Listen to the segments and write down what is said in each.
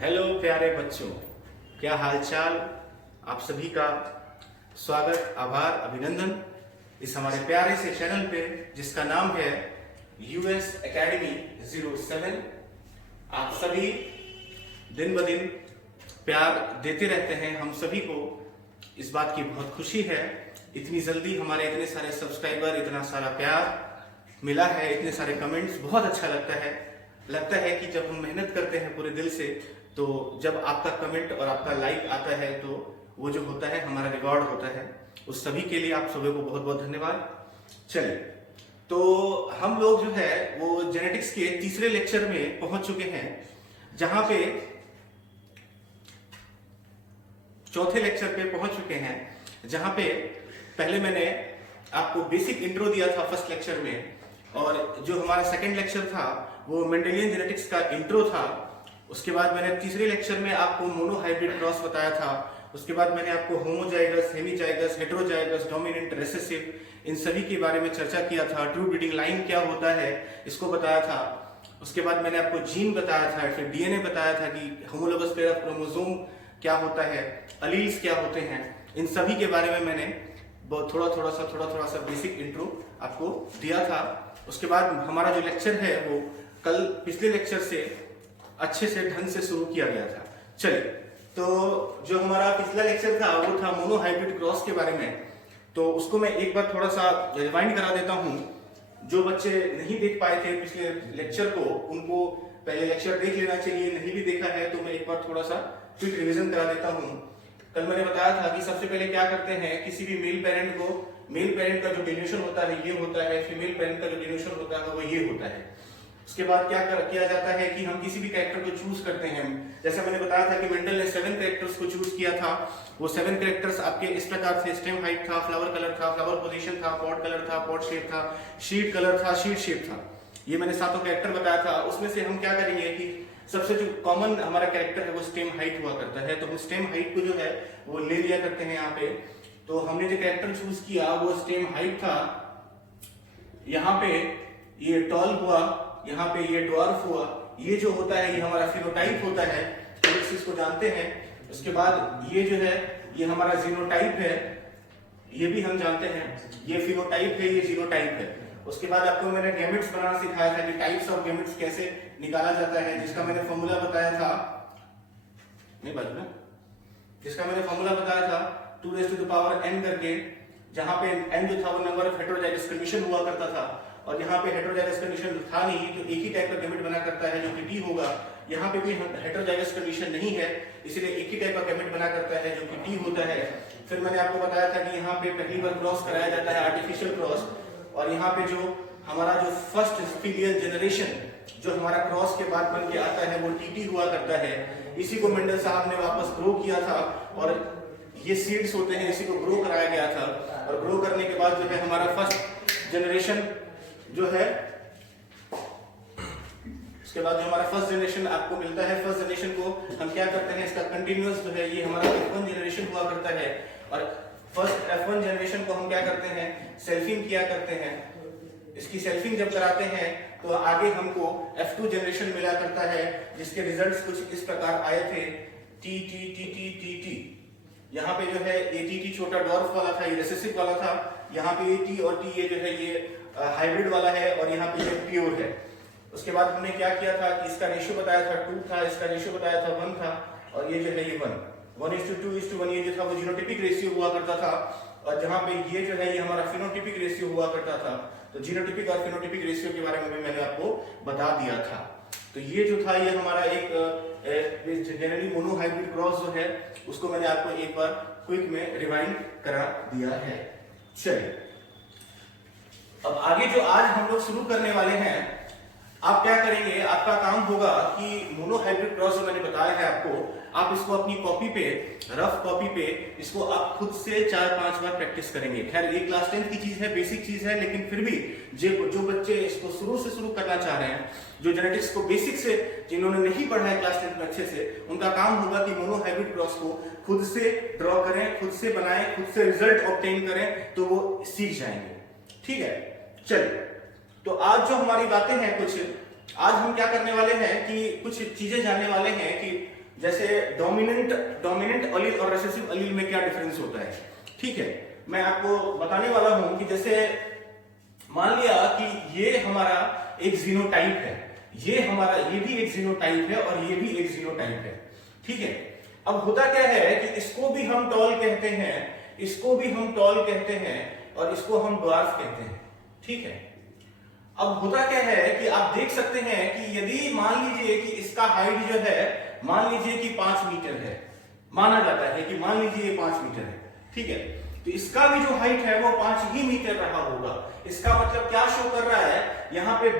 Hello प्यारे बच्चों, क्या हालचाल। आप सभी का स्वागत, आभार, अभिनंदन इस हमारे प्यारे से चैनल पे जिसका नाम है यूएस एकेडमी 07। आप सभी दिन ब दिन प्यार देते रहते हैं। हम सभी को इस बात की बहुत खुशी है। इतनी जल्दी हमारे इतने सारे सब्सक्राइबर, इतना सारा प्यार मिला है, इतने सारे कमेंट्स, बहुत अच्छा लगता है कि जब हम मेहनत करते हैं पूरे दिल से, तो जब आपका कमेंट और आपका लाइक आता है तो वो जो होता है हमारा रिवॉर्ड होता है। उस सभी के लिए आप सभी को बहुत बहुत धन्यवाद। चलिए, तो हम लोग जो है वो जेनेटिक्स के तीसरे लेक्चर में पहुंच चुके हैं, जहां पे चौथे लेक्चर पे पहुंच चुके हैं, जहां पे पहले मैंने आपको बेसिक इंट्रो दिया था फर्स्ट लेक्चर में, और जो हमारा सेकंड लेक्चर था वो मेंडेलियन जेनेटिक्स का इंट्रो था। उसके बाद मैंने तीसरे लेक्चर में आपको मोनोहाइब्रिड क्रॉस बताया था। उसके बाद मैंने आपको homozygous, hemizygous, heterozygous, dominant, recessive, इन सभी के बारे में चर्चा किया था। ट्रू ब्रीडिंग लाइन क्या होता है इसको बताया था। उसके बाद मैंने आपको जीन बताया था, फिर डीएनए बताया था कि होमोलोगस पेयर ऑफ क्रोमोसोम क्या होता है, अलील्स क्या होते हैं। इन सभी के बारे में मैंने थोड़ा सा बेसिक इंट्रो आपको दिया था। उसके बाद हमारा जो लेक्चर है वो कल पिछले लेक्चर से अच्छे से ढंग से शुरू किया गया था। चलिए, तो जो हमारा पिछला लेक्चर था वो था मोनोहाइब्रिड क्रॉस के बारे में। तो उसको मैं एक बार थोड़ा सा रिवाइंड करा देता हूँ। जो बच्चे नहीं देख पाए थे पिछले लेक्चर को, उनको पहले लेक्चर देख लेना चाहिए। नहीं भी देखा है तो मैं एक बार थोड़ा सा क्विक रिवीजन करा देता हूँ। कल मैंने बताया था कि सबसे पहले क्या करते हैं, किसी भी मेल पेरेंट को, मेल पेरेंट का जो डिल्यूशन होता है ये होता है, फीमेल पेरेंट का जो डिल्यूशन होता है वो ये होता है। उसके बाद क्या किया जाता है कि हम किसी भी कैरेक्टर को चूज करते हैं। जैसा मैंने बताया था कि मेंडल ने 7 कैरेक्टर्स को चूज किया था। वो 7 कैरेक्टर्स आपके इस प्रकार थे: स्टेम हाइट था, फ्लावर कलर था, फ्लावर पोजीशन था, पॉट कलर था, पॉट शेप था, शीट कलर था, शीट शेप था। ये मैंने 7 कैरेक्टर बताया था। उसमें से हम क्या करेंगे कि सबसे जो कॉमन हमारा कैरेक्टर है वो स्टेम हाइट हुआ करता है, तो हम स्टेम हाइट को जो है वो ले लिया करते हैं यहाँ पे। तो हमने जो कैरेक्टर चूज किया वो स्टेम हाइट था। यहाँ पे ये टॉल हुआ, यहाँ पे ये ड्वार्फ हुआ। ये जो होता है ये हमारा फिनोटाइप होता है, तो इस चीज को जानते हैं। उसके बाद ये जो है ये हमारा जीनोटाइप है, ये भी हम जानते हैं। ये फिनोटाइप है, ये जीनोटाइप है। उसके बाद आपको मैंने गैमेट्स बनाना सिखाया था कि टाइप्स ऑफ गैमेट्स कैसे निकाला जाता है, जिसका मैंने फॉर्मूला बताया था, नहीं बाजू ना, जिसका मैंने फॉर्मूला बताया था 2n करके, जहां पे n जो था वो नंबर ऑफ हेटेरोजाइगस कंडीशन हुआ करता था, और यहाँ पे हेटेरोजाइगस कंडीशन था नहीं, तो एक ही टाइप का गैमेट बना करता है जो कि टी होगा। यहाँ पे भी हेटेरोजाइगस कंडीशन नहीं है, इसलिए एक ही टाइप का गैमेट बना करता है जो कि टी होता है। फिर मैंने आपको बताया था कि यहाँ पे पहली बार क्रॉस कराया जाता है, आर्टिफिशियल क्रॉस, और यहाँ पे जो हमारा जो फर्स्ट फिलियल जनरेशन जो हमारा क्रॉस के बाद बन के आता है वो टीटी हुआ करता है। इसी को मेंडल साहब ने वापस ग्रो किया था, और ये सीड्स होते हैं, इसी को ग्रो कराया गया था। और ग्रो करने के बाद जो है हमारा फर्स्ट जनरेशन जो है, उसके बाद जो हमारा फर्स्ट जनरेशन आपको मिलता है, फर्स्ट जनरेशन को हम क्या करते हैं, इसका कंटिन्यूअस जो है ये हमारा F1 जनरेशन हुआ करता है। और फर्स्ट F1 जनरेशन को हम क्या करते हैं, सेल्फिंग किया करते हैं। इसकी सेल्फिंग जब कराते हैं तो आगे हमको F2 जनरेशन मिला करता है, जिसके रिजल्ट्स कुछ इस प्रकार आए थे, T T T T T T. यहाँ पे जो है ये टी टी छोटा डॉर्फ वाला था, ये रिसेसिव वाला था। यहाँ पे ये टी और टी ये जो है ये हाइब्रिड वाला है, और यहाँ पे ये प्योर है। उसके बाद हमने क्या किया था कि इसका रेशियो बताया था 2 था, इसका रेशियो बताया था 1 था, और ये जो है ये 1:2:1 ये जो था वो जीनोटिपिक रेशियो हुआ करता था। और जहाँ पे ये जो है ये हमारा फिनोटिपिक रेशियो हुआ करता था। तो जीनोटिपिक और फिनोटिपिक रेशियो के बारे में भी मैंने आपको बता दिया था। तो ये जो था ये हमारा एक जनरली मोनोहाइब्रिड क्रॉस जो है उसको मैंने आपको एक बार क्विक में रिवाइंड करा दिया है। चलिए, अब आगे जो आज हम लोग शुरू करने वाले हैं, आप क्या करेंगे, आपका काम होगा कि मोनोहाइब्रिड क्रॉस जो मैंने बताया है आपको, आप इसको अपनी कॉपी पे, रफ कॉपी पे इसको आप खुद से 4-5 बार प्रैक्टिस करेंगे। खैर ये क्लास 10 की चीज है, बेसिक चीज है, लेकिन फिर भी जो बच्चे इसको शुरू करना चाह रहे हैं, जो जेनेटिक्स को बेसिक से जिन्होंने नहीं पढ़ा है क्लास 10 में अच्छे से, उनका काम होगा कि मोनोहाइब्रिड क्रॉस को खुद से ड्रॉ करें, खुद से बनाएं, खुद से रिजल्ट ऑब्टेन करें, तो वो सीख जाएंगे। ठीक है, चलिए, तो आज जो हमारी बातें हैं कुछ, आज हम क्या करने वाले हैं कि कुछ चीजें जानने वाले हैं कि जैसे डोमिनेंट अलील और रिसेसिव अलील में क्या डिफरेंस होता है। ठीक है, मैं आपको बताने वाला हूं कि जैसे मान लिया कि ये हमारा एक जीनोटाइप है, ये भी एक जीनोटाइप है और ये भी एक जीनोटाइप है। ठीक है, अब होता क्या है कि इसको भी हम टॉल कहते हैं, इसको भी हम टॉल कहते हैं और इसको हम ड्वार्फ कहते हैं। ठीक है, अब होता क्या है कि आप देख सकते हैं कि यदि मान लीजिए कि इसका हाइट जो है मान लीजिए कि 5 मीटर है, माना जाता है कि मान लीजिए ये 5 मीटर है। ठीक है, तो इसका भी जो हाइट है वो 5 ही मीटर रहा होगा। इसका मतलब क्या शो कर रहा है, यहाँ पे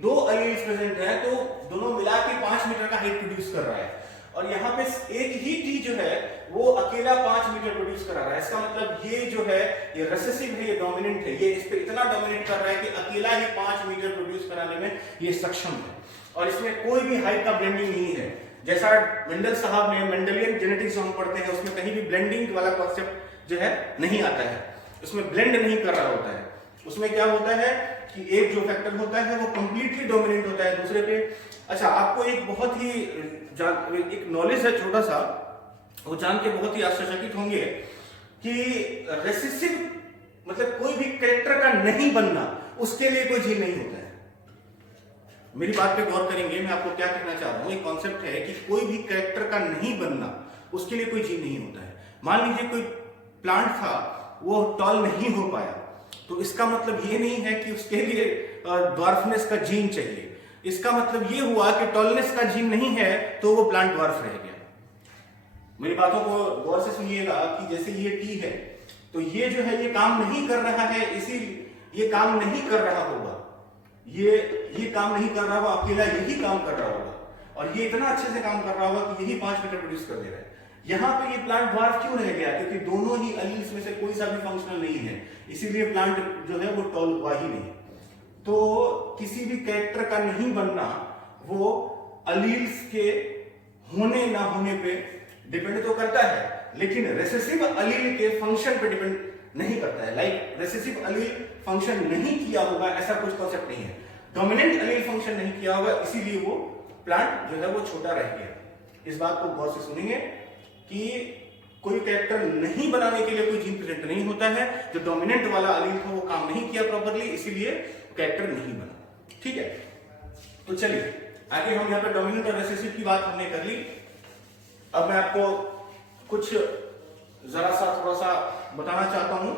दो अलील्स प्रेजेंट है तो दोनों मिला के 5 मीटर का हाइट प्रोड्यूस कर रहा है, और यहाँ पे एक ही टी जो है वो अकेला 5 मीटर प्रोड्यूस करा रहा है। इसका मतलब ये जो है ये रिसेसिव है, ये डोमिनेंट है, ये इस पे इतना डोमिनेट कर रहा है कि अकेला ही 5 मीटर प्रोड्यूस कराने में ये सक्षम है, और इसमें कोई भी हाइट का ब्लेंडिंग नहीं है। जैसा मेंडल साहब ने मेंडलियन जेनेटिक्स हम पढ़ते हैं उसमें कहीं भी ब्लेंडिंग वाला कॉन्सेप्ट जो है नहीं आता है, उसमें ब्लेंड नहीं कर रहा होता है। उसमें क्या होता है कि एक जो फैक्टर होता है वो कंप्लीटली डोमिनेट होता है दूसरे पे। अच्छा, आपको एक बहुत ही एक नॉलेज है छोटा सा, वो जान के बहुत ही आश्चर्यचकित होंगे कि रेसेसिव मतलब कोई भी कैरेक्टर का नहीं बनना, उसके लिए कोई जीन नहीं होता है। मेरी बात पे गौर करेंगे, मैं आपको क्या कहना चाह रहा हूं। एक कॉन्सेप्ट है कि कोई भी कैरेक्टर का नहीं बनना, उसके लिए कोई जीन नहीं होता है। मान लीजिए कोई प्लांट था, वो टॉल नहीं हो पाया, तो इसका मतलब ये नहीं है कि उसके लिए ड्वार्फनेस का जीन चाहिए। इसका मतलब ये हुआ कि टॉलनेस का जीन नहीं है तो वो प्लांट ड्वार्फ रह गया। मेरी बातों को गौर से सुनिएगा कि जैसे ये टी है, तो ये जो है ये काम नहीं कर रहा है, इसी ये काम नहीं कर रहा होगा, ये काम नहीं कर रहा होगा, अकेला यही काम कर रहा होगा, और ये इतना अच्छे से काम कर रहा होगा कि यही 5 मीटर प्रोड्यूस कर दे रहा है। यहाँ पे ये प्लांट ड्वार्फ क्यों रह गया, क्योंकि दोनों ही अलील्स में से कोई सा भी फंक्शनल नहीं है, इसीलिए प्लांट जो है वो टॉल हुआ ही नहीं। तो किसी भी कैरेक्टर का नहीं बनना वो अलील्स के होने ना होने पे डिपेंड तो करता है, लेकिन रेसेसिव अलील के फंक्शन पे डिपेंड नहीं करता है। लाइक रेसेसिव अलील फंक्शन नहीं किया होगा ऐसा कुछ कॉन्सेप्ट नहीं है, डोमिनेंट अलील फंक्शन नहीं किया होगा, इसीलिए वो प्लांट जो है वो छोटा रह गया। इस बात को गौर से सुनेंगे कि कोई कैरेक्टर नहीं बनाने के लिए कोई जीन प्रेजेंट नहीं होता है, जो डोमिनेंट वाला अलील था वो काम नहीं किया प्रॉपर्ली, इसीलिए कैरेक्टर नहीं बना। ठीक है, तो चलिए आगे हम यहाँ पे डोमिनेंट और रेसेसिव की बात हमने कर ली। अब मैं आपको कुछ जरा सा थोड़ा सा बताना चाहता हूं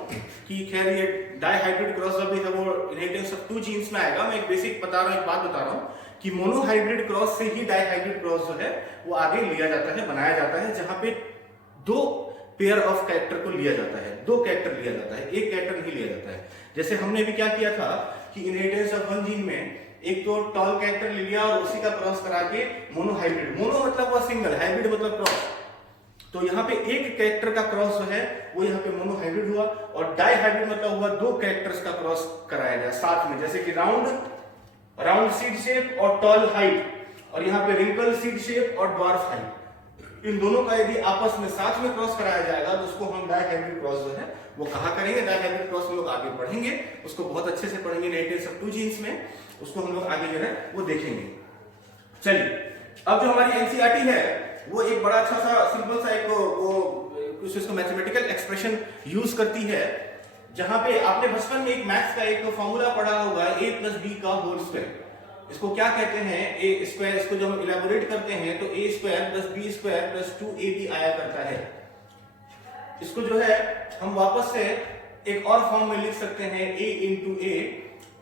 कि खैर ये डाइहाइब्रिड क्रॉस जब भी है वो इनहेरिटेंस ऑफ 2 जीन्स में आएगा। मैं एक बेसिक बात बता रहा हूं कि मोनोहाइब्रिड क्रॉस से ही डाइहाइब्रिड क्रॉस जो है वो आगे लिया जाता है, बनाया जाता है, जहां पे 2 पेयर ऑफ कैरेक्टर को लिया जाता है, 2 कैरेक्टर लिया जाता है, एक कैरेक्टर नहीं लिया जाता है। जैसे हमने भी क्या किया था कि इनहेरिटेंस ऑफ 1 जीन में एक तो टॉल कैरेक्टर ले लिया और उसी का क्रॉस करा के मोनोहाइब्रिड, मोनो मतलब हुआ सिंगल, हाइब्रिड मतलब क्रॉस, तो यहाँ पे एक कैरेक्टर का क्रॉस जो है वो यहाँ पे मोनोहाइब्रिड हुआ, और डाइहाइब्रिड मतलब हुआ 2 कैरेक्टर्स का क्रॉस कराया गया साथ में, जैसे कि राउंड सीड शेप और टॉल हाइट, और यहाँ पे रिंकल सीड शेप और ड्वार्फ हाइट। इन दोनों का यदि आपस में साथ में क्रॉस कराया जाएगा तो उसको हम डाइहाइब्रिड क्रॉस जो है वो कहा करेंगे। डाइहाइब्रिड क्रॉस हम लोग आगे पढ़ेंगे, उसको बहुत अच्छे से पढ़ेंगे इनहेरिटेंस ऑफ 2 जीन्स में, उसको हम लोग आगे जो है वो देखेंगे। चलिए, अब जो हमारी एनसीईआरटी है वो एक बड़ा अच्छा सा सिंपल सा एक कुछ इसको मैथमेटिकल एक्सप्रेशन यूज करती है, जहां पे आपने बचपन में एक मैथ्स का एक फॉर्मूला पढ़ा होगा a + b का होल स्क्वायर। इसको क्या कहते हैं, a स्क्वायर। इसको जब हम इलेबोरेट करते हैं तो a² + b² + 2ab आया करता है। इसको जो है हम वापस से एक और फॉर्म में लिख सकते हैं, a × a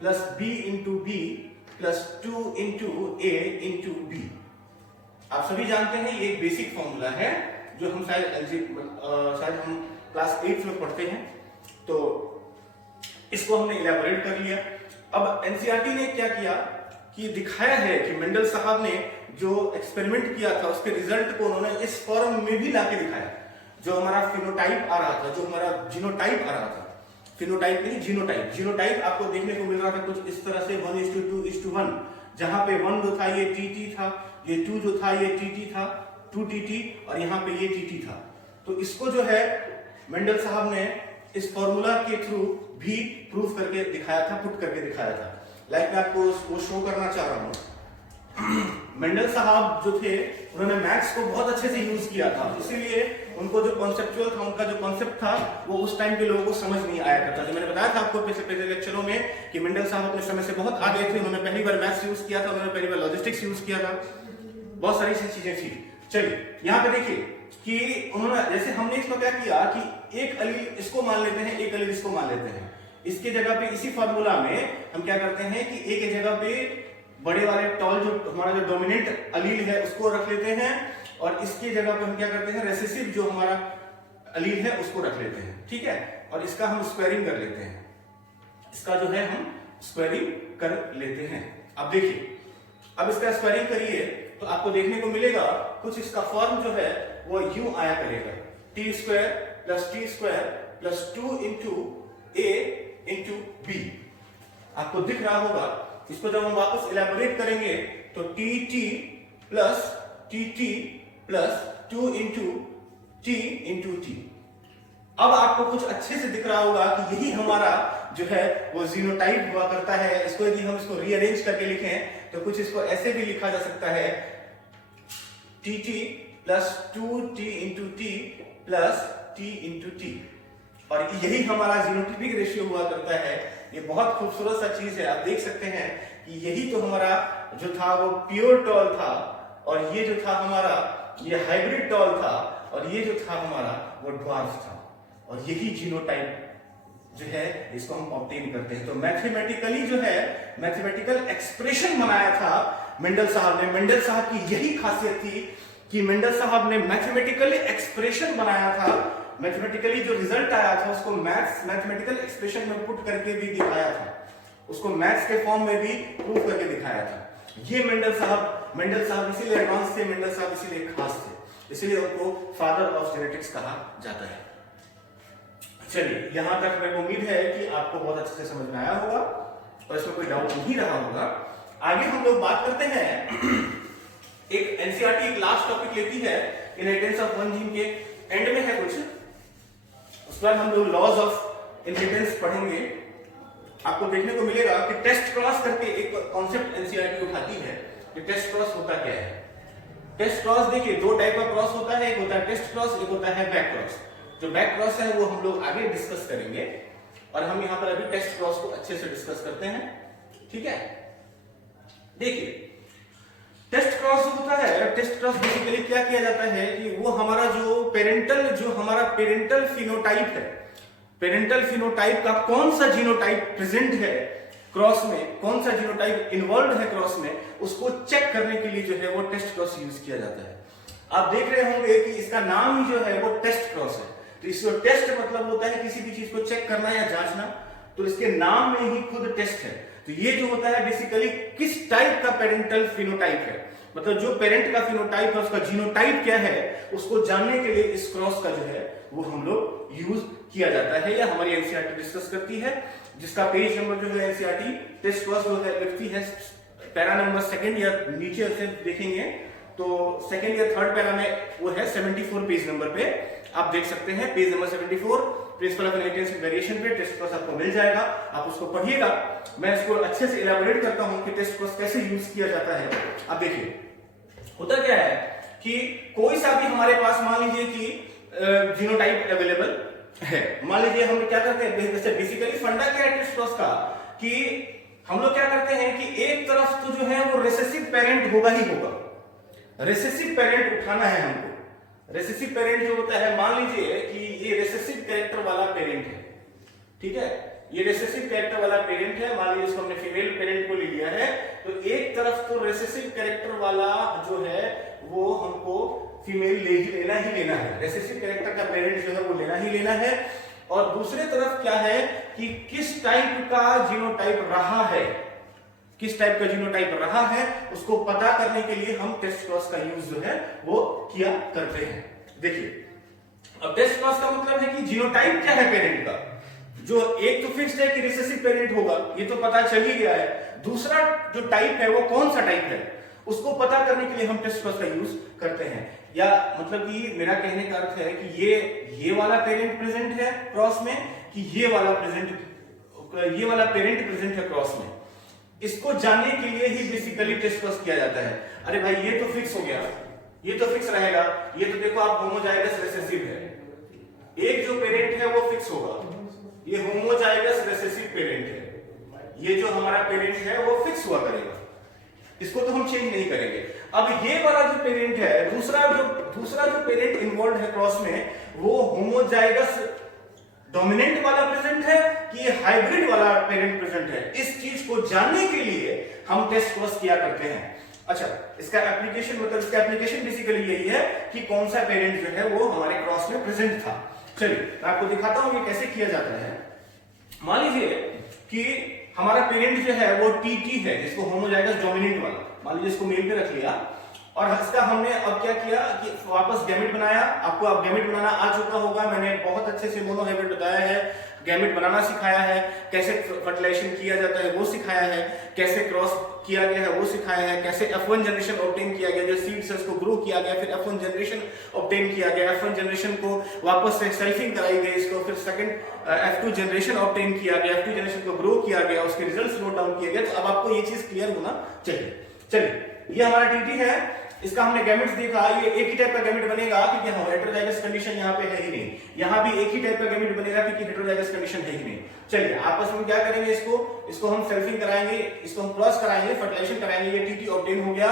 + b × b + 2 × a × b। आप सभी जानते हैं ये एक बेसिक फॉर्मूला है जो हम शायद हम क्लास 8 में पढ़ते हैं, तो इसको हमने इलेबोरेट कर लिया। अब एनसीईआरटी ने क्या किया कि दिखाया है कि मेंडल साहब ने जो एक्सपेरिमेंट किया था उसके रिजल्ट को उन्होंने इस फॉर्म में भी लाके दिखाया। जो हमारा फिनोटाइप आ रहा था, जो हमारा जीनोटाइप आ रहा था, फिनोटाइप नहीं जीनोटाइप, जीनोटाइप आपको देखने को मिल रहा था कुछ इस तरह से 1:2:1, जहां पे 1 जो था ये टीटी था, ये 2 जो था ये टीटी था, 2tt, और यहाँ पे ये टीटी था। तो इसको जो है मेंडल साहब ने इस फॉर्मूला के थ्रू भी प्रूफ करके दिखाया था, पुट करके दिखाया था। लाइक मैं आपको वो शो करना चाह रहा हूं। मेंडल साहब जो थे उन्होंने मैथ्स को बहुत अच्छे से यूज किया था, इसीलिए उनको जो कॉन्सेप्चुअल था, उनका जो कॉन्सेप्ट था वो उस टाइम के लोगों को समझ नहीं आया करता था। मैंने बताया था आपको पिछले लेक्चरों में कि मेंडल साहब अपने समय से बहुत आगे थे, उन्होंने पहली बार मैथ्स यूज किया था, उन्होंने पहली बार लॉजिस्टिक्स यूज किया था, बहुत सारी चीजें थी। चलिए यहाँ पे देखिए कि उन्होंने, जैसे हमने इसमें क्या किया कि एक अलील इसको मान लेते हैं, एक अलील इसको मान लेते हैं, इसके जगह पे इसी फार्मूला में हम क्या करते हैं कि एक जगह पे बड़े वाले टॉल जो हमारा जो डोमिनेंट अलील है उसको रख लेते हैं, और इसकी जगह पे हम क्या करते हैं रेसेसिव जो हमारा अलील है उसको रख लेते हैं, ठीक है, और इसका हम स्क्वायरिंग कर लेते हैं, इसका जो है हम स्क्वायरिंग कर लेते हैं। अब देखिए, अब इसका स्क्वायरिंग करिए तो आपको देखने को मिलेगा कुछ इसका फॉर्म जो है वो यूं आया करेगा, टी स्क्वायर प्लस 2 इंटू ए इंटू बी। आपको दिख रहा होगा, इसको जब हम वापस इलेबोरेट करेंगे तो T T plus 2 into T. अब आपको कुछ अच्छे से दिख रहा होगा कि यही हमारा जो है वो जीनोटाइप हुआ करता है। इसको यदि हम इसको रीअरेंज करके लिखें तो कुछ इसको ऐसे भी लिखा जा सकता है, T plus 2t into T plus t into T, और यही हमारा जीनोटाइपिक रेशियो हुआ करता है। ये बहुत खूबसूरत सा चीज है, आप देख सकते हैं कि यही तो हमारा जो था वो प्योर टॉल था, और ये जो था हमारा ये हाइब्रिड टॉल था, और ये जो था हमारा वो ड्वार्फ था, और यही जीनोटाइप जो है इसको हम ऑब्टेन करते हैं। तो मैथमेटिकली जो है मैथमेटिकल एक्सप्रेशन बनाया था मेंडल साहब ने। मेंडल साहब की यही खासियत थी कि मेंडल साहब ने मैथमेटिकली एक्सप्रेशन बनाया था, मैथमेटिकली जो रिजल्ट आया था उसको मैथमेटिकल एक्सप्रेशन में पुट करके भी दिखाया था, उसको मैथ्स के फॉर्म में भी प्रूव करके दिखाया था। ये मेंडल साहब इसीलिए एडवांस थे, मेंडल साहब इसीलिए खास थे, इसीलिए उनको फादर ऑफ जेनेटिक्स कहा जाता है। चलिए, यहां तक मेरे को उम्मीद है कि आपको बहुत अच्छे से समझ में आया होगा और इसमें कोई डाउट नहीं रहा होगा। आगे हम लोग बात करते हैं, एक एनसीईआरटी एक लास्ट टॉपिक लेती है इनहेरिटेंस ऑफ वन जीन के एंड में है कुछ, उसके बाद हम लोग लॉज ऑफ इनहेरिटेंस पढ़ेंगे। आपको देखने को मिलेगा कि टेस्ट क्रॉस करके एक कॉन्सेप्ट एनसीईआरटी उठाती है कि टेस्ट क्रॉस होता क्या है। टेस्ट क्रॉस देखिए, दो टाइप का क्रॉस होता है, एक होता है टेस्ट क्रॉस, एक होता है बैक क्रॉस। जो बैक क्रॉस है वो हम लोग आगे डिस्कस करेंगे, और हम यहां पर अभी टेस्ट क्रॉस को अच्छे से डिस्कस करते हैं, ठीक है। देखिए, टेस्ट क्रॉस होता है, टेस्ट क्रॉस बेसिकली क्या किया जाता है कि वो हमारा जो पेरेंटल फिनोटाइप है, पेरेंटल फिनोटाइप का कौन सा जीनोटाइप प्रेजेंट है क्रॉस में, कौन सा जीनोटाइप इन्वॉल्व है क्रॉस में, उसको चेक करने के लिए जो है वो टेस्ट क्रॉस यूज किया जाता है। आप देख रहे होंगे कि इसका नाम ही जो है वो टेस्ट क्रॉस है। तो इसको टेस्ट मतलब होता है किसी भी चीज को चेक करना या जांचना, तो इसके नाम में ही खुद टेस्ट है। तो ये जो होता है बेसिकली किस टाइप का पेरेंटल फिनोटाइप है, मतलब जो पेरेंट का फिनोटाइप है उसका जीनोटाइप क्या है, उसको जानने के लिए इस क्रॉस का जो है वो हम लोग यूज किया जाता है, या हमारी एनसीईआरटी डिस्कस करती है, जिसका पेज नंबर जो है एनसीईआरटी टेस्ट क्रॉस जो है लिखती है पैरा नंबर 2 या नीचे से देखेंगे तो 2 या 3 पैरा में वो है 74 पेज नंबर पे, आप देख सकते हैं page number 74 principle of inheritance variation पे टेस्ट क्रॉस आपको मिल जाएगा, आप उसको पढ़िएगा। मैं इसको अच्छे से इलैबोरेट करता हूं कि टेस्ट क्रॉस कैसे यूज किया जाता है। अब देखिए, होता क्या है कि कोई सा भी हमारे पास मान लीजिए कि जीनोटाइप अवेलेबल है, मान लीजिए हम क्या करते हैं, जैसे बेसिकली फंडा क्या है टेस्ट क्रॉस का कि हम लोग क्या करते हैं कि एक तरफ तो जो है वो रिसेसिव पेरेंट होगा ही होगा, रिसेसिव पेरेंट उठाना है हमको। रिसेसिव पेरेंट जो होता है, मान लीजिए कि ये रिसेसिव कैरेक्टर वाला पेरेंट है, ठीक है, ये रिसेसिव कैरेक्टर वाला पेरेंट है, मान लीजिए इसको हमने फीमेल पेरेंट को ले लिया है, तो एक तरफ तो रिसेसिव कैरेक्टर वाला जो है वो हमको फीमेल लेना है, रिसेसिव कैरेक्टर का पेरेंट जो है वो लेना ही लेना है, और दूसरी तरफ क्या है कि किस टाइप का जीनोटाइप रहा है, किस टाइप का जीनोटाइप रहा है उसको पता करने के लिए हम टेस्ट क्रॉस का यूज जो है वो किया करते हैं। देखिए, अब टेस्ट क्रॉस का मतलब है कि जीनोटाइप क्या है पेरेंट का, जो एक तो फिक्स्ड है कि रिसेसिव पेरेंट होगा, ये तो पता चल ही गया है, दूसरा जो टाइप है वो कौन सा टाइप है उसको पता करने के लिए हम टेस्ट क्रॉस का यूज करते हैं। या मतलब कि मेरा कहने का अर्थ है कि ये वाला पेरेंट प्रेजेंट है क्रॉस में, कि ये वाला पेरेंट प्रेजेंट है क्रॉस में, इसको जानने के लिए ही बेसिकली टेस्ट क्रॉस किया जाता है। अरे भाई ये तो फिक्स हो गया, ये तो फिक्स रहेगा, ये तो देखो आप होमोजाइगस रिसेसिव है, एक जो पेरेंट है वो फिक्स होगा, ये होमोजाइगस रिसेसिव पेरेंट है, ये जो हमारा पेरेंट है वो फिक्स हुआ करेगा, इसको तो हम चेंज नहीं करेंगे। अब ये वाला जो पेरेंट है, दूसरा जो पेरेंट इन्वॉल्व है क्रॉस में, वो होमोजाइगस डोमिनेंट वाला प्रेजेंट है कि ये हाइब्रिड वाला पेरेंट प्रेजेंट है, इस चीज को जानने के लिए हम टेस्ट क्रॉस किया करते हैं। अच्छा, इसका एप्लीकेशन बेसिकली यही है कि कौन सा पेरेंट जो है वो हमारे क्रॉस में प्रेजेंट था। चलिए मैं आपको दिखाता हूं ये कैसे किया जाता है। मान लीजिए कि हमारा पेरेंट जो है वो टीटी है, जिसको होमोजाइगस डोमिनेंट वाला, मान लीजिए इसको मेल पे रख लिया, और इसका हमने अब क्या किया कि वापस गैमेट बनाया। आपको अब गैमेट बनाना आ चुका होगा, मैंने बहुत अच्छे से मोनोहाइब्रिड बताया है, गैमेट बनाना सिखाया है, कैसे फर्टिलाइजेशन किया जाता है वो सिखाया है, कैसे क्रॉस किया गया है वो सिखाया है, कैसे F1 जनरेशन ऑब्टेन किया गया, जो सीड सेल्स को ग्रो किया गया, फिर F1 जनरेशन ऑब्टेन किया गया, F1 जनरेशन को वापस से सेल्फिंग कराई गई, इसको फिर सेकंड F2 जनरेशन ऑब्टेन किया गया, F2 जनरेशन को ग्रो किया गया, उसके रिजल्ट्स नोट डाउन किए गए। तो अब आपको ये चीज क्लियर होना चाहिए। चलिए ये हमारा टीटी है, इसका हमने गैमेट्स देखा, ये एक ही टाइप का गैमेट बनेगा क्योंकि हाँ हेटेरोजाइगस कंडीशन यहाँ पे है ही नहीं, यहाँ भी एक ही टाइप का गैमेट बनेगा क्योंकि हेटेरोजाइगस कंडीशन है ही नहीं। चलिए आपस में क्या करेंगे, इसको हम सेल्फिंग कराएंगे, इसको हम क्रॉस कराएंगे, फर्टिलाइजेशन कराएंगे, ये टीटी ऑब्टेन हो गया,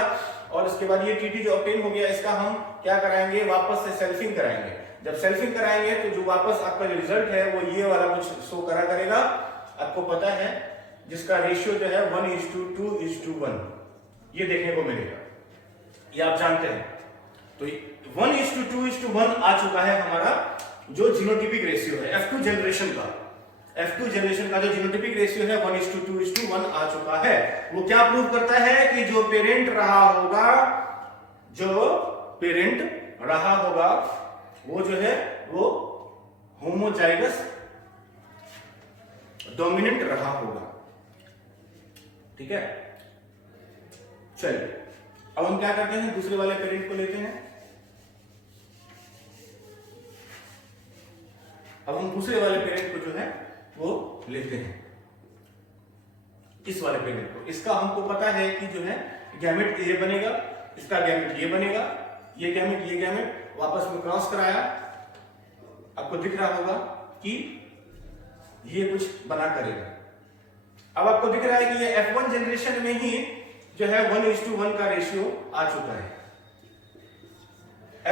और उसके बाद ये टीटी जो ऑब्टेन हो गया इसका हम क्या कराएंगे, वापस से सेल्फिंग कराएंगे। जब सेल्फिंग कराएंगे तो जो वापस आपका जो रिजल्ट है वो ये वाला कुछ शो करेगा, आपको पता है, जिसका रेशियो जो है 1:2:1 ये देखने को मिलेगा, ये आप जानते हैं। तो 1:2:1 आ चुका है हमारा जो जीनोटाइपिक रेशियो है F2 जनरेशन का, F2 जनरेशन का जो जीनोटाइपिक रेशियो है 1:2:1 आ चुका है। वो क्या प्रूव करता है कि जो पेरेंट रहा होगा वो जो है वो होमोजाइगस डोमिनेंट रहा होगा। ठीक है, चलिए अब हम क्या करते हैं, दूसरे वाले पेरेंट को लेते हैं। अब हम दूसरे वाले पेरेंट को जो है वो लेते हैं, इस वाले पेरेंट को। इसका हमको पता है कि जो है गैमेट ये बनेगा, इसका गैमेट ये बनेगा, ये गैमेट वापस में क्रॉस कराया, आपको दिख रहा होगा कि ये कुछ बना करेगा। अब आपको दिख रहा है कि ये F1 जनरेशन में ही जो है 1:1 का रेशियो आ चुका है,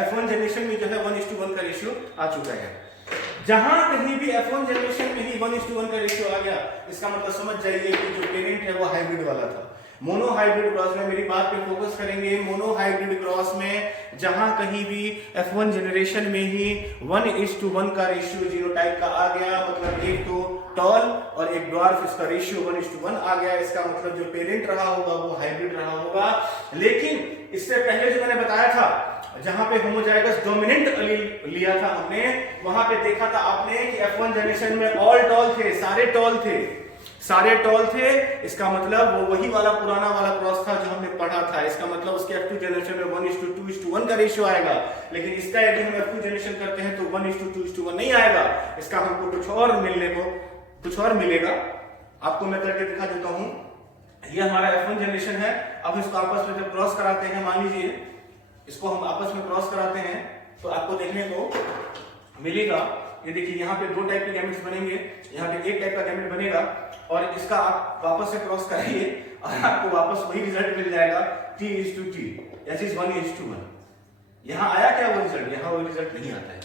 F1 जनरेशन में जो है 1:1 का रेशियो आ चुका है। जहां कहीं भी F1 जनरेशन में ही 1:1 का रेशियो आ गया, इसका मतलब समझ जाइए कि जो पेरेंट है वो हाइब्रिड वाला था। मोनोहाइब्रिड क्रॉस में मेरी बात पे फोकस करेंगे। मोनोहाइब्रिड क्रॉस में जहां कहीं भी F1 जनरेशन में ही 1:1 का रेशियो जीनोटाइप का आ गया, मतलब एक तो टॉल और एक ड्वार्फ, इसका रेशियो 1:1 आ गया, इसका मतलब जो पेरेंट रहा होगा वो हाइब्रिड रहा होगा। लेकिन इससे पहले जो मैंने बताया था, जहां पे होमोजाइगस डोमिनेंट एलील लिया था हमने, वहां पे देखा था आपने कि F1 जनरेशन में ऑल टॉल थे, सारे टॉल थे। इसका मतलब वो वही वाला पुराना वाला क्रॉस था जो हमने पढ़ा था। इसका मतलब उसके F2 जनरेशन में 1:2:1 का रेशियो आएगा, लेकिन इसका यदि हम F2 जनरेशन करते हैं तो 1:2:1 नहीं आएगा, इसका हमको कुछ और मिलेगा। आपको मैं करके दिखा देता हूं। ये हमारा F1 जनरेशन है। अब इसको आपस में जब क्रॉस कराते हैं, मान लीजिए इसको हम आपस में क्रॉस कराते हैं तो आपको देखने को मिलेगा, ये देखिए यहाँ पे दो टाइप के गैमेट्स बनेंगे, यहाँ पे एक टाइप का गैमेट बनेगा, और इसका आप वापस से क्रॉस कराइए और आपको वापस वही रिजल्ट मिल जाएगा, T:T, that is 1:1। यहाँ आया क्या वो रिजल्ट? यहाँ वो रिजल्ट नहीं आता है,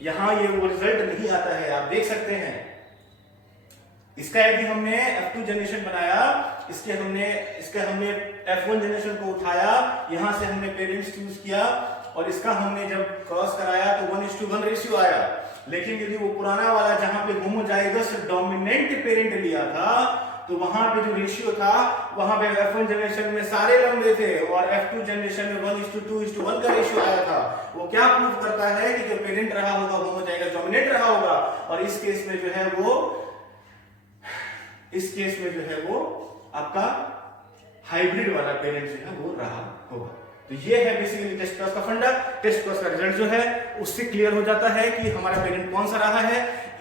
यहाँ ये वो रिजल्ट नहीं आता है। आप देख सकते हैं, इसका यदि हमने F2 जनरेशन बनाया, इसके हमने F1 जनरेशन को उठाया, यहां से हमने पेरेंट्स चूज किया, और इसका हमने जब क्रॉस कराया तो 1:1 रेशियो आया। लेकिन यदि वो पुराना वाला जहां पे होमोजाइगस डोमिनेंट पेरेंट लिया था, तो वहां पे जो रेशियो था, वहां पे F1 जनरेशन में सारे लंबे थे और F2 जनरेशन में 1:2:1 का रेशियो आया था। वो क्या प्रूव करता है कि जो पेरेंट रहा होगा होमोजाइगस डोमिनेंट रहा होगा, और इस केस में जो है वो आपका हाइब्रिड वाला पेरेंट जो है वो रहा होगा। तो ये है बेसिकली टेस्ट क्रॉस का फंडा। टेस्ट क्रॉस का रिजल्ट जो है उससे क्लियर हो जाता है कि हमारा पेरेंट कौन सा रहा है।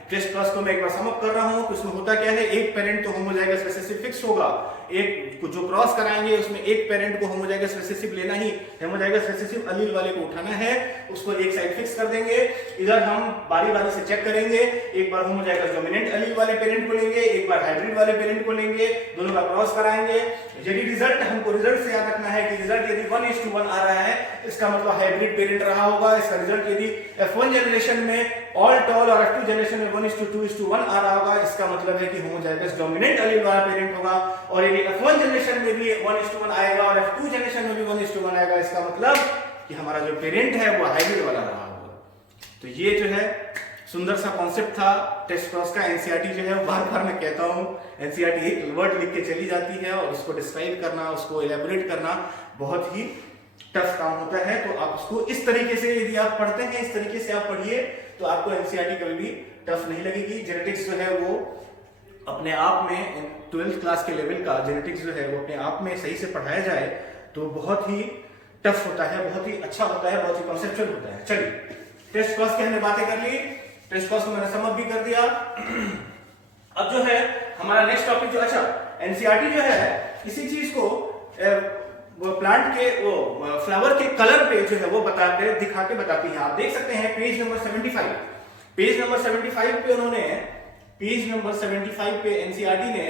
टेस्ट क्रॉस को मैं एक बार समअप कर रहा हूं कि उसमें होता क्या है, एक पेरेंट तो होमोजाइगस रिसेसिव फिक्स होगा, एक जो क्रॉस कराएंगे उसमें एक पेरेंट को होमोजाइगस रिसेसिव लेना ही, होमोजाइगस रिसेसिव अलील वाले को उठाना है, उसको एक साइड फिक्स कर देंगे। इधर हम बारी बारी से चेक करेंगे, एक बार होमोजाइगस डोमिनेंट अलील वाले पेरेंट को लेंगे, एक बार हाइब्रिड वाले पेरेंट को लेंगे, दोनों का क्रॉस कराएंगे। यदि रिजल्ट, हमको रिजल्ट से याद रखना है कि रिजल्ट यदि 1:1 आ रहा है, इसका मतलब हाइब्रिड पेरेंट रहा होगा। इसका रिजल्ट यदि F1 जनरेशन में ऑल टॉल और F2 जनरेशन में 1:2:1 आ रहा होगा, इसका मतलब है कि होमोजाइगस डोमिनेंट अलील वाला पेरेंट होगा। और यदि F1 जनरेशन में भी 1:1 आएगा और F2 जनरेशन में भी 1:1 आएगा, इसका मतलब कि हमारा जो पेरेंट है वो हाइब्रिड वाला रहा होगा। तो ये जो है सुंदर सा कॉन्सेप्ट था टेस्ट क्रॉस का। एनसीईआरटी जो है, बार बार मैं कहता हूं, एनसीईआरटी एक वर्ड लिख के चली जाती है और उसको डिस्क्राइब करना, उसको एलैबोरेट करना बहुत ही टफ काम होता है। तो आप उसको इस तरीके से यदि आप पढ़ते हैं, इस तरीके से आप पढ़िए, तो आपको एनसीईआरटी कभी भी टफ नहीं लगेगी। जेनेटिक्स जो है वो अपने आप में 12th क्लास के लेवल का जेनेटिक्स जो है वो अपने आप में सही से पढ़ाया जाए तो बहुत ही टफ होता है, बहुत ही अच्छा होता है, बहुत ही कॉन्सेप्चुअल होता है। चलिए, टेस्ट क्रॉस की हमने बातें कर ली, टेस्ट क्रॉस को मैंने समअप भी कर दिया। अब जो है हमारा नेक्स्ट टॉपिक जो, अच्छा, एनसीईआरटी जो है किसी चीज को वो प्लांट के वो फ्लावर के कलर पे जो है वो बताते, दिखा के बताती है। आप देख सकते हैं पेज नंबर 75, पेज नंबर 75 पे उन्होंने, पेज नंबर 75 पे एनसीईआरटी ने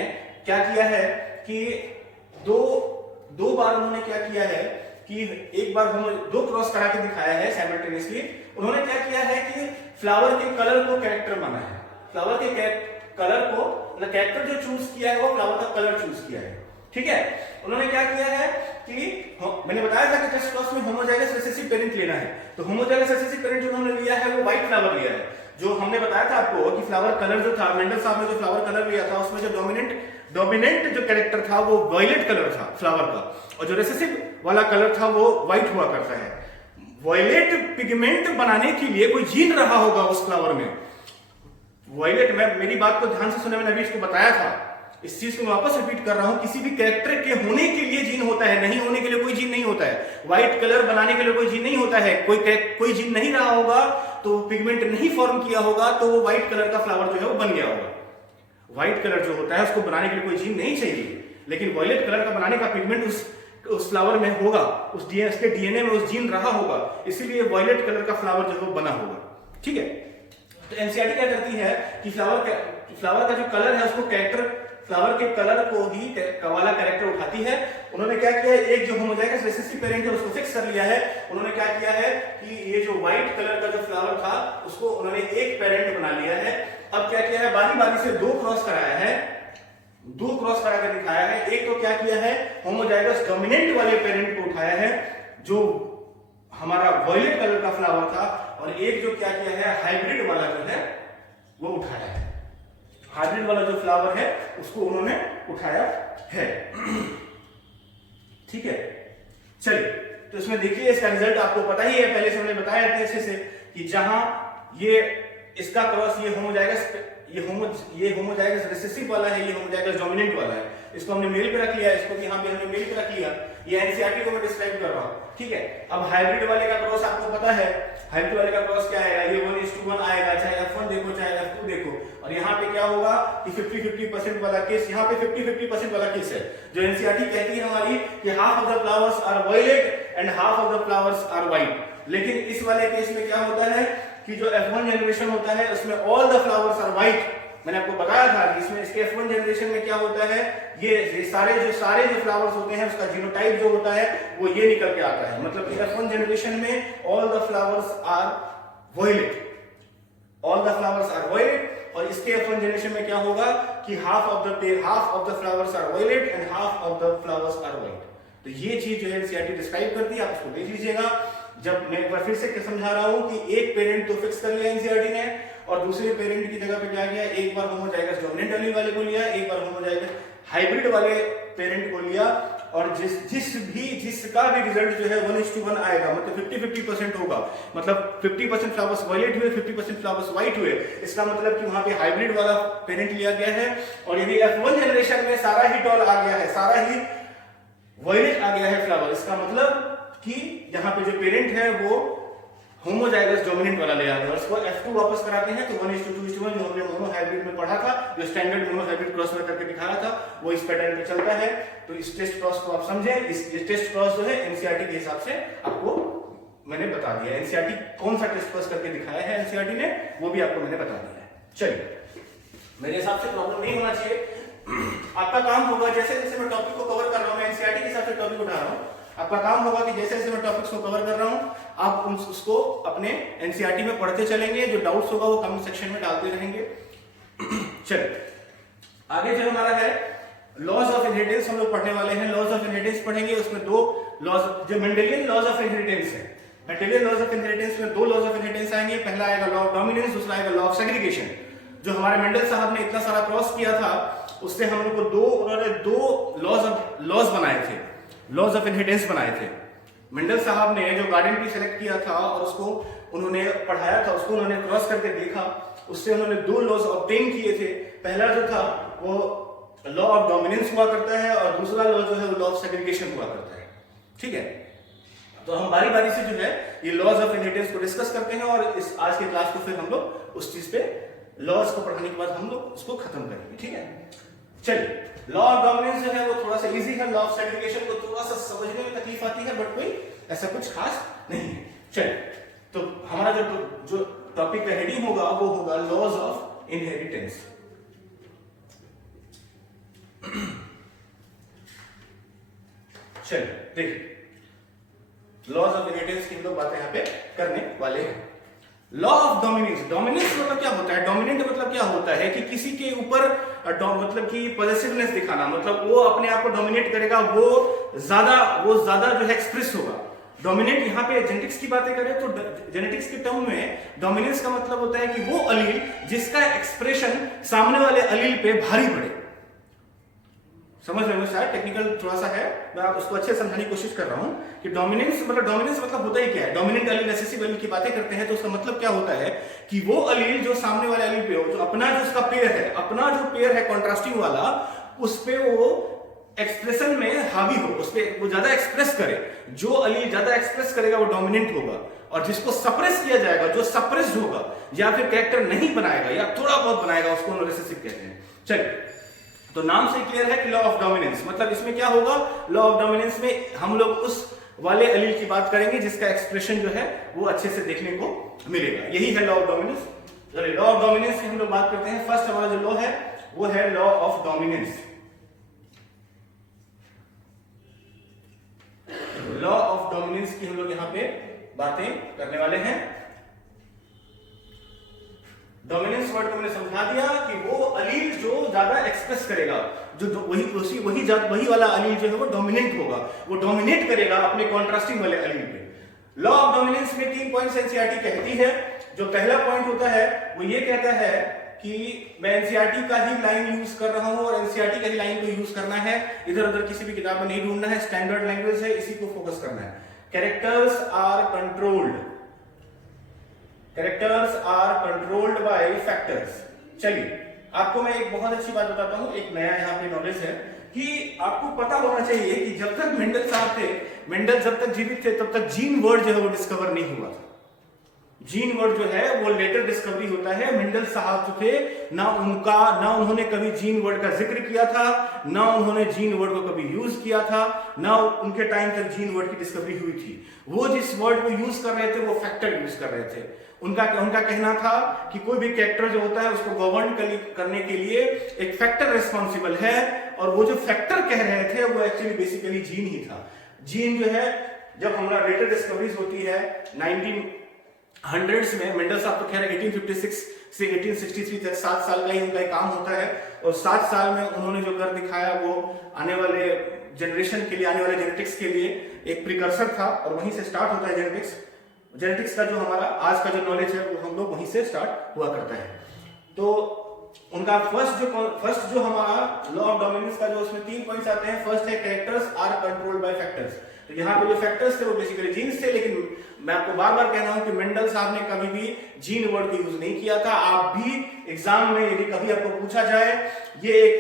क्या किया है कि दो बार उन्होंने क्या किया है कि एक बार हम दो क्रॉस करा के दिखाया है साइमल्टेनियसली। उन्होंने क्या किया है कि फ्लावर के कलर को कैरेक्टर माना है, फ्लावर के कलर को, कैरेक्टर जो चूज किया है वो फ्लावर का कलर चूज किया है। ठीक है, उन्होंने क्या किया है कि मैंने बताया था कि टेस्ट क्रॉस में होमोजाइगस रिसेसिव पेरेंट लेना है, तो होमोजाइगस रिसेसिव पेरेंट जो उन्होंने लिया है वो व्हाइट फ्लावर लिया है। जो हमने बताया था आपको कि फ्लावर कलर जो था, मेंडल साहब ने जो फ्लावर कलर लिया था उसमें जो डोमिनेंट जो कैरेक्टर था वो वायलेट कलर था फ्लावर का, और जो रिसेसिव वाला कलर था वो व्हाइट हुआ करता है। वायलेट पिगमेंट बनाने के लिए कोई जीन रहा होगा उस फ्लावर में, वायलेट। मैं मेरी बात को ध्यान से सुने, मैंने अभी इसको बताया था, इस चीज को मैं वापस रिपीट कर रहा हूं, किसी भी कैरेक्टर के होने के लिए जीन होता है, नहीं होने के लिए कोई जीन नहीं होता है। व्हाइट कलर बनाने के लिए कोई जीन नहीं होता है, कोई जीन नहीं रहा होगा तो पिगमेंट नहीं फॉर्म किया होगा तो वो व्हाइट कलर का फ्लावर जो है वो बन गया होगा। व्हाइट कलर जो होता है उसको बनाने के लिए कोई जीन नहीं चाहिए, लेकिन वायलेट कलर का बनाने का पिगमेंट उस फ्लावर में होगा, उसके डीएनए में उस जीन रहा होगा, इसीलिए वायलेट कलर का फ्लावर जो है वो बना होगा। ठीक है, तो एनसीईआरटी क्या करती है कि फ्लावर का जो कलर है उसको कैरेक्टर, फ्लावर के कलर को ही वाला कैरेक्टर उठाती है। उन्होंने क्या किया है, एक जो होमोजाइगस रिसेसिव पेरेंट है उसको फिक्स कर लिया है। उन्होंने क्या किया है कि ये जो व्हाइट कलर का जो फ्लावर था उसको उन्होंने एक पेरेंट बना लिया है। अब क्या किया है, बारी बारी से दो क्रॉस कराया है, दो क्रॉस करा कर दिखाया है। एक तो क्या किया है, होमोजाइगस डोमिनेंट वाले पेरेंट को उठाया है जो हमारा वायलेट कलर का फ्लावर था, और एक जो क्या किया है, हाइब्रिड वाला जो है वो उठाया है। हाइब्रिड वाला जो फ्लावर है उसको उन्होंने उठाया है। ठीक है, चलिए, तो इसमें देखिए इसका रिजल्ट आपको पता ही है, पहले से हमने बताया था अच्छे से कि जहां ये इसका क्रॉस ये होमोजाइगस रिसेसिव वाला है, ये होमोजाइगस डोमिनेंट वाला है, इसको हमने मेल पे रख लिया, इसको भी यहां पे हमने मेल पे रख लिया। ये एनसीईआरटी को मैं डिस्क्राइब कर रहा हूं। ठीक है, अब हाइब्रिड वाले का क्रॉस आपको पता है, हाइब्रिड वाले का क्रॉस क्या आएगा, ये 1:1 आएगा, चाहे F1 देखो चाहे F2 देखो। और यहाँ पे क्या होगा कि 50-50% वाला केस, यहाँ पे 50-50% वाला केस है। जो एनसीईआरटी कहती है हमारी कि half of the flowers are violet and half of the flowers are white, लेकिन इस वाले केस में क्या होता है कि जो F1 जनरेशन होता है उसमें all the flowers are white. मैंने आपको बताया था कि इसमें इसके F1 जनरेशन में क्या होता है, ये सारे जो फ्लावर्स होते हैं उसका जीनोटाइप जो होता है वो ये निकल के आता है। मतलब F1 जनरेशन में all the flowers are violet, all the flowers are violet, और इसके F1 जनरेशन में क्या होगा कि half of the flowers are violet and half of the flowers are white. तो ये चीज जो है एनसीईआरटी डिस्क्राइब करती है, आप उसको देख लीजिएगा। जब मैं एक बार फिर से समझा रहा हूं कि एक पेरेंट तो फिक्स कर लिया एनसीईआरटी ने, और दूसरे पेरेंट की जगह पे क्या किया, एक बार होमोजाइगस डोमिनेंट अलील वाले को लिया, एक बार होमोजाइगस हाइब्रिड वाले पेरेंट को लिया, और जिसका भी रिजल्ट जो है 1:1 आएगा, मतलब 50-50% होगा, मतलब 50% फ्लावर्स वायलेट हुए, 50% फ्लावर्स व्हाइट हुए, इसका मतलब कि वहां पे हाइब्रिड वाला पेरेंट लिया गया है। और यदि F1 जनरेशन में सारा ही टॉल आ गया है, सारा ही वायलेट आ गया है फ्लावर, इसका मतलब कि यहाँ पे जो पेरेंट है वो होमोजाइगस डोमिनेंट वाला ले आते हैं और इसको F2 वापस कराते हैं तो 1:2:1 जो हमने मोनो हाइब्रिड में पढ़ा था, जो स्टैंडर्ड मोनो हाइब्रिड क्रॉस में करके दिखाया था, वो इस पैटर्न पे चलता है। तो इस टेस्ट क्रॉस को आप समझें। इस टेस्ट क्रॉस जो है एनसीईआरटी के हिसाब से आपको मैंने बता दिया। एनसीईआरटी कौन सा टेस्ट क्रॉस करके दिखाया है एनसीईआरटी ने, वो भी आपको मैंने बता दिया है। चलिए, मेरे हिसाब से प्रॉब्लम नहीं होना चाहिए। आपका काम होगा जैसे जैसे मैं टॉपिक को कवर कर रहा हूँ, मैं एनसीईआरटी के हिसाब से टॉपिक उठा रहा हूँ, आपका काम होगा कि जैसे जैसे मैं टॉपिक्स को कवर कर रहा हूँ आप उसको अपने एनसीईआरटी में पढ़ते चलेंगे। जो डाउट्स होगा वो कमेंट सेक्शन में डालते रहेंगे। चलिए, आगे जो हमारा है लॉज ऑफ इनहेरिटेंस हम लोग पढ़ने वाले हैं। लॉज ऑफ इनहेरिटेंस पढ़ेंगे, उसमें दो लॉज, जो मेंडेलियन लॉज ऑफ इनहेरिटेंस है, मेंडेलियन लॉज ऑफ इनहेरिटेंस में दो लॉज ऑफ इनहेरिटेंस आएंगे। पहला आएगा लॉ ऑफ डोमिनेंस, दूसरा आएगा लॉ ऑफ सेग्रीगेशन। जो हमारे मेंडल साहब ने इतना सारा क्रॉस किया था उससे हम लोग को उन्होंने दो लॉज बनाए थे, लॉज ऑफ इनहेरिटेंस बनाए थे। मेंडल साहब ने जो गार्डन ट्री सेलेक्ट किया था और उसको उन्होंने पढ़ाया था, उसको उन्होंने क्रॉस करके देखा, उससे उन्होंने दो लॉज ऑब्टेन किए थे। पहला जो था वो लॉ ऑफ डोमिनेंस हुआ करता है और दूसरा लॉ जो है वो लॉ ऑफ सेग्रीगेशन हुआ करता है। ठीक है, तो हम बारी बारी से जो है ये लॉज ऑफ इनहेरिटेंस को डिस्कस करते हैं और इस आज के क्लास को फिर हम लोग उस चीज पे लॉज को पढ़ाने के बाद हम लोग उसको खत्म करेंगे। ठीक है, चलिए, लॉ ऑफ डोमिनेंस जो है वो थोड़ा सा इजी है, लॉ ऑफ सेग्रीगेशन को थोड़ा सा समझने में तकलीफ आती है, बट कोई ऐसा कुछ खास नहीं है। चलिए, तो हमारा जो टॉपिक का हेडिंग होगा वो होगा लॉज ऑफ इनहेरिटेंस। चलिए देखिए, लॉज ऑफ इनहेरिटेंस की हम लोग बातें यहां पे करने वाले हैं। लॉ ऑफ डोमिनेंस, डोमिनेंस मतलब क्या होता है? डोमिनेंट मतलब क्या होता है कि किसी के ऊपर मतलब कि पॉजिटिवनेस दिखाना, मतलब वो अपने आप को डोमिनेट करेगा, वो ज्यादा जो है एक्सप्रेस होगा। डोमिनेंट यहाँ पे जेनेटिक्स की बातें करें तो जेनेटिक्स के टर्म में डोमिनेंस का मतलब होता है कि वो अलील जिसका एक्सप्रेशन सामने वाले अलील पे भारी पड़े। समझ रहे हो? शायद टेक्निकल थोड़ा सा है, मैं आप उसको अच्छे से समझाने की कोशिश कर रहा हूं कि डोमिनेंस मतलब होता ही क्या है। डोमिनेंट अलील रिसेसिव अलील की बातें करते हैं तो उसका मतलब क्या होता है कि वो अलील जो सामने वाले अलील पे हो, जो अपना जो उसका पेयर है, अपना जो पेयर है कॉन्ट्रास्टिंग वाला, उस पे वो एक्सप्रेशन में हावी हो, उस पे वो ज्यादा एक्सप्रेस करे। जो अलील ज्यादा एक्सप्रेस करेगा वो डोमिनेंट होगा और जिसको सप्रेस किया जाएगा, जो सप्रेस्ड होगा या फिर कैरेक्टर नहीं बनाएगा या थोड़ा बहुत बनाएगा, उसको रिसेसिव कहते हैं। चलिए, तो नाम से क्लियर है कि लॉ ऑफ डोमिनेंस मतलब इसमें क्या होगा, लॉ ऑफ डोमिनेंस में हम लोग उस वाले अलील की बात करेंगे जिसका एक्सप्रेशन जो है वो अच्छे से देखने को मिलेगा। यही है लॉ ऑफ डोमिनेंस। चलिए, लॉ ऑफ डोमिनेंस की हम लोग बात करते हैं। फर्स्ट हमारा जो लॉ है वो है law of dominance. Law of dominance की हम लोग यहां पे बातें करने वाले हैं। डोमिनेंस वर्ड को मैंने समझा दिया कि वो अलील जो ज्यादा एक्सप्रेस करेगा, जो वही वाला अलील जो है वो डोमिनेंट होगा, वो डोमिनेट करेगा अपने कॉन्ट्रास्टिंग वाले अलील पे। लॉ ऑफ डोमिनेंस में 3 पॉइंट्स एनसीईआरटी कहती है। जो पहला पॉइंट होता है वो ये कहता है कि मैं एनसीईआरटी का ही लाइन यूज कर रहा हूं और एनसीईआरटी का ही लाइन को यूज करना है, इधर उधर किसी भी किताब में नहीं ढूंढना है, स्टैंडर्ड लैंग्वेज है, इसी को फोकस करना है। Characters are controlled, characters are controlled by factors. चलिए, आपको मैं एक बहुत अच्छी बात बताता हूं, एक नया यहाँ पे नॉलेज है कि आपको पता होना चाहिए कि जब तक मेंडल साहब थे, मेंडल जब तक जीवित थे, तब तक जीन वर्ड जो है वो डिस्कवर नहीं हुआ था। जीन वर्ड जो है वो लेटर डिस्कवरी होता है। मेंडल साहब जो थे ना उन्होंने कभी जीन वर्ड का जिक्र किया था, ना उन्होंने जीन वर्ड को कभी यूज किया था, ना उनके टाइम तक जीन वर्ड की डिस्कवरी हुई थी। वो जिस वर्ड को यूज कर रहे थे वो फैक्टर यूज कर रहे थे। उनका कहना था कि कोई भी कैरेक्टर जो होता है उसको गवर्न करने के लिए एक फैक्टर रिस्पॉन्सिबल है, और वो जो फैक्टर कह रहे थे वो एक्चुअली बेसिकली जीन ही था। जीन जो है, जब हमारा लेटर डिस्कवरीज होती है 1900s में, मेंडल साहब तो खैर 1856 से 1863 तक 7 साल का ही उनका काम होता है, और 7 साल में उन्होंने जो कर दिखाया वो आने वाले जनरेशन के लिए, आने वाले जेनेटिक्स के लिए एक प्रिकर्सर था, और वहीं से स्टार्ट होता है जेनेटिक्स का जो हमारा आज का जो नॉलेज है वो हम लोग वहीं से स्टार्ट हुआ करता है। तो उनका फर्स्ट जो हमारा लॉ ऑफ डोमिनेंस का जो उसमें 3 पॉइंट्स आते हैं। फर्स्ट है characters are controlled by factors. तो यहाँ पे जो फैक्टर्स थे वो बेसिकली जीन्स थे, लेकिन मैं आपको बार बार कह रहा हूं कि मेंडल साहब ने कभी भी जीन वर्ड को यूज नहीं किया था। आप भी एग्जाम में यदि कभी आपको पूछा जाए, ये एक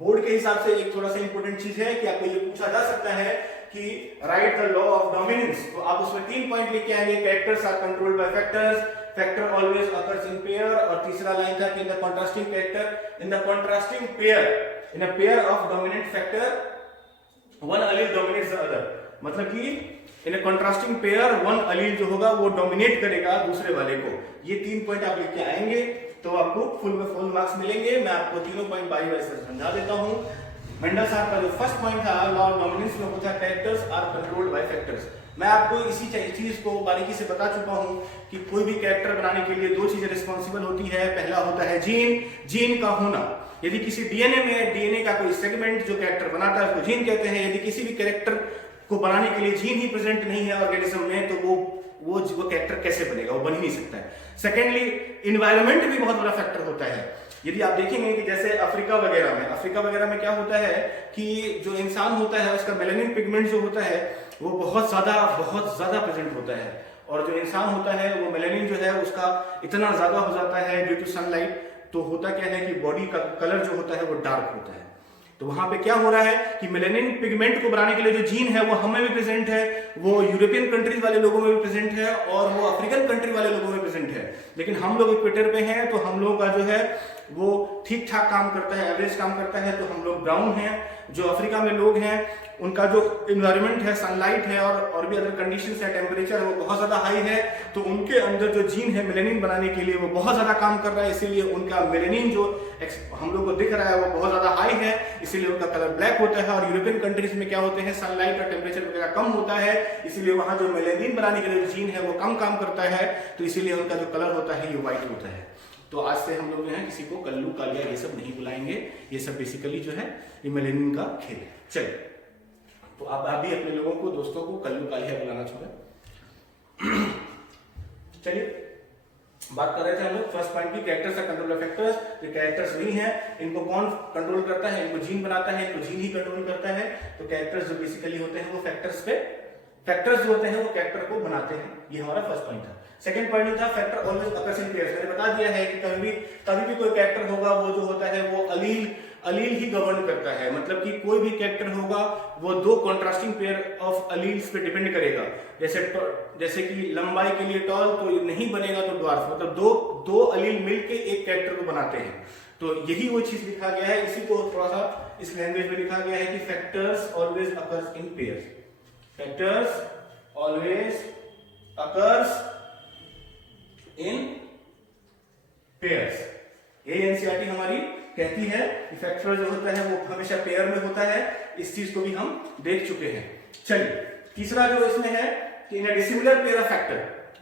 बोर्ड के हिसाब से एक थोड़ा सा इंपॉर्टेंट चीज है कि आपको ये पूछा जा सकता है कि write the law of dominance, तो आप उसमें 3 पॉइंट लिख के आएंगे, characters are controlled by factors, factor always occurs in pair, और तीसरा लाइन था कि in the contrasting character, in the contrasting pair, in a pair of dominant factor one allele dominates the other, मतलब कि in a contrasting pair one allele जो होगा वो dominate करेगा दूसरे वाले को। ये 3 पॉइंट आप लिख के आएंगे तो आपको फुल में फुल मार्क्स मिलेंगे। मैं आपको तीनों पॉइंट बारी बारी से समझा देता हूं। मेंडल साहब का जो फर्स्ट पॉइंट था लॉ ऑफ डोमिनेंस में होता है characters are controlled by factors. मैं आपको इसी चीज को बारीकी से बता चुका हूं कि कोई भी कैरेक्टर बनाने के लिए 2 चीजें रिस्पॉन्सिबल होती है। पहला होता है जीन का होना, यदि किसी डीएनए में डीएनए का कोई सेगमेंट जो कैरेक्टर बनाता है उसको जीन कहते हैं। यदि किसी भी कैरेक्टर को बनाने के लिए जीन ही प्रेजेंट नहीं है ऑर्गेनिज्म में तो वो कैरेक्टर कैसे बनेगा, वो बन ही नहीं सकता है। सेकेंडली इन्वायरमेंट भी बहुत बड़ा फैक्टर होता है। यदि आप देखेंगे कि जैसे अफ्रीका वगैरह में क्या होता है कि जो इंसान होता है उसका मेलानिन पिगमेंट जो होता है वो बहुत ज्यादा प्रेजेंट होता है, और जो इंसान होता है वो मेलानिन जो है उसका इतना ज्यादा हो जाता है ड्यू टू सनलाइट, तो होता क्या है कि बॉडी का कलर जो होता है वो डार्क होता है। तो वहां पे क्या हो रहा है कि मेलानिन पिगमेंट को बनाने के लिए जो जीन है वो हमें भी प्रेजेंट है, वो यूरोपियन कंट्रीज वाले लोगों में भी प्रेजेंट है, और वो अफ्रीकन कंट्री वाले लोगों में प्रेजेंट है। लेकिन हम लोग इक्वेटर पे हैं तो हम लोगों का जो है वो ठीक ठाक काम करता है, एवरेज काम करता है, तो हम लोग ब्राउन हैं। जो अफ्रीका में लोग हैं उनका जो इन्वायरमेंट है, सनलाइट है और भी अदर कंडीशंस है, टेम्परेचर है वो बहुत ज्यादा हाई है, तो उनके अंदर जो जीन है मेलानिन बनाने के लिए वो बहुत ज्यादा काम कर रहा है, इसीलिए उनका मेलानिन जो हम लोग को दिख रहा है वो बहुत ज्यादा हाई है, इसीलिए उनका कलर ब्लैक होता है। और यूरोपियन कंट्रीज में क्या होते हैं, सनलाइट और टेम्परेचर वगैरह कम होता है, इसीलिए वहां जो मेलानिन बनाने के लिए जीन है वो कम काम करता है, तो इसीलिए उनका जो कलर होता है ये व्हाइट होता है। तो आज से हम लोग जो है किसी को कल्लू कालिया ये सब नहीं बुलाएंगे, ये सब बेसिकली जो है ये मेलानिन का खेल है। चलिए, तो आप भी अपने लोगों को, दोस्तों को कल्लू कालिया बुलाना छोड़े। चलिए, बात कर रहे थे हम लोग फर्स्ट पॉइंट की, कैरेक्टर्स और कंट्रोल फैक्टर्स। ये कैरेक्टर्स नहीं है, इनको कौन कंट्रोल करता है, इनको जीन बनाता है, इनको जीन ही कंट्रोल करता है। तो कैरेक्टर्स जो बेसिकली होते हैं वो फैक्टर्स जो होते हैं वो कैरेक्टर को बनाते हैं। ये हमारा फर्स्ट पॉइंट था। सेकंड पॉइंट था factor always occurs in pairs. मैंने बता दिया है कि कभी भी कोई कैरेक्टर होगा वो जो होता है वो अलील ही गवर्न करता है, मतलब कि कोई भी कैरेक्टर होगा वो 2 कॉन्ट्रास्टिंग पेयर ऑफ अलील्स पे डिपेंड करेगा। जैसे कि लंबाई के लिए टॉल तो नहीं बनेगा तो ड्वार्फ, मतलब दो अलील मिलके एक कैरेक्टर को बनाते हैं। तो यही वो चीज लिखा गया है, इसी को थोड़ा सा इस लैंग्वेज में लिखा गया है कि factors always occurs in pairs, factors always occurs in pairs. ये एनसीईआरटी हमारी कहती है कि फैक्टर जो होता है वो हमेशा पेयर में होता है, इस चीज को भी हम देख चुके हैं। चलिए, तीसरा जो इसमें है कि in a dissimilar pair of factor,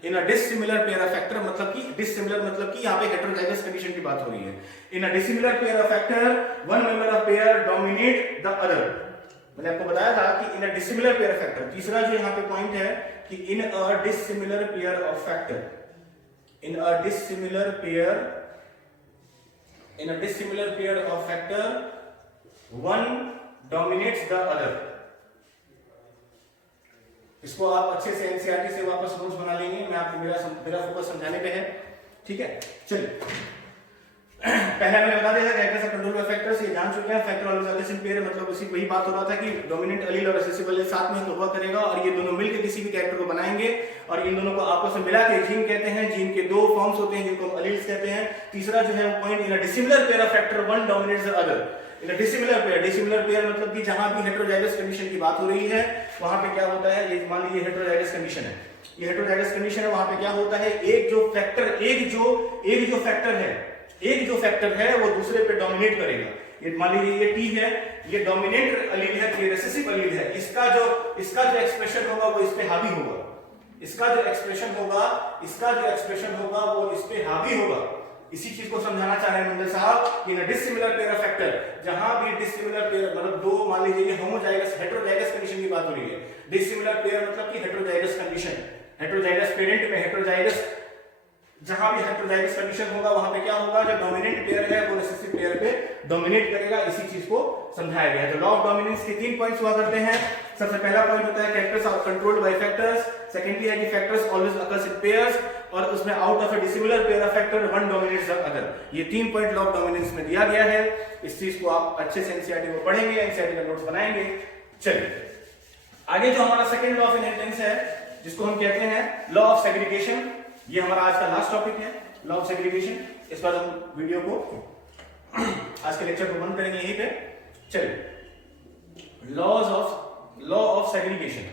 in a dissimilar pair of factor मतलब कि डिसिमिलर मतलब कि यहाँ पे हेटेरोजाइगस कंडीशन की बात हो रही है। In a dissimilar pair of factor one member of pair dominate the other. मैंने आपको बताया था कि in a dissimilar pair of factor, तीसरा जो यहाँ पे पॉइंट है कि in a dissimilar pair of factor, in a dissimilar pair of factor one dominates the other। इसको आप अच्छे से एनसीईआरटी से वापस नोट्स बना लेंगे, मैं आपको मेरा फोकस समझाने पे है, ठीक है। चलिए, पहले मैंने बता दिया था कैरेक्टर्स और कंट्रोल फैक्टर्स, ये जान चुके हैं। Factor always occurs in pair मतलब उसी वही बात हो रहा था कि डोमिनेंट अलील और रिसेसिबल साथ में तो हुआ करेगा, और ये दोनों मिलकर किसी भी कैरेक्टर को बनाएंगे, और इन दोनों को आपस में मिला के जीन कहते हैं। जीन के 2 फॉर्म्स होते हैं जिनको हम अलील्स कहते हैं। तीसरा जो है वो point, in a dissimilar pair of factor one dominates the other. In a dissimilar pair मतलब कि जहां भी हेटेरोजाइगस कंडीशन की बात हो रही है वहां पे क्या होता है, ये मान लीजिए हेटेरोजाइगस कंडीशन है, ये हेटेरोजाइगस कंडीशन है, वहां पे क्या होता है, एक जो फैक्टर है वो दूसरे पे डोमिनेट करेगा। ये मान लीजिए ये टी है, ये डोमिनेंट अलील है, ये रिसेसिव अलील है, इसका जो एक्सप्रेशन होगा वो इस पे हावी होगा, इसका जो एक्सप्रेशन होगा वो इस पे हावी होगा। इसी चीज को समझाना चाह रहे हैं मंडल साहब कि डिसिमिलर पेयर ऑफ फैक्टर, जहां भी डिसिमिलर पेयर मतलब 2, मान लीजिए होमोजाइगस हेटेरोजाइगस कंडीशन की बात हो रही है। डिसिमिलर पेयर मतलब कि हेटेरोजाइगस कंडीशन, हेटेरोजाइगस पेरेंट में हेटेरोजाइगस, जहां भी हेटेरोजाइगस कंडीशन होगा वहां पे क्या होगा, जो डोमिनेंट पेयर है वो रिसेसिव पेयर पे डोमिनेट करेगा। इसी चीज को समझाया गया है। तो लॉ ऑफ डोमिनेंस के 3 पॉइंट्स हुआ करते हैं। सबसे पहला पॉइंट होता है characters are controlled by factors. Secondly है कि factors always occurs in pairs, और उसमें out of a dissimilar pair of factor one dominates the other. ये 3 पॉइंट लॉ ऑफ डोमिनेंस में दिया गया है। इस चीज को आप अच्छे से एनसीईआरटी में पढ़ेंगे, एनसीईआरटी का नोट्स बनाएंगे। चलिए, आगे जो हमारा सेकंड लॉ ऑफ इनहेरिटेंस है, जिसको हम कहते हैं लॉ ऑफ सेग्रीगेशन, ये हमारा आज का लास्ट टॉपिक है, लॉ ऑफ सेग्रीगेशन। इस बार हम वीडियो को आज के लेक्चर को बंद करेंगे यहीं पे। चलिए, लॉ ऑफ सेग्रीगेशन।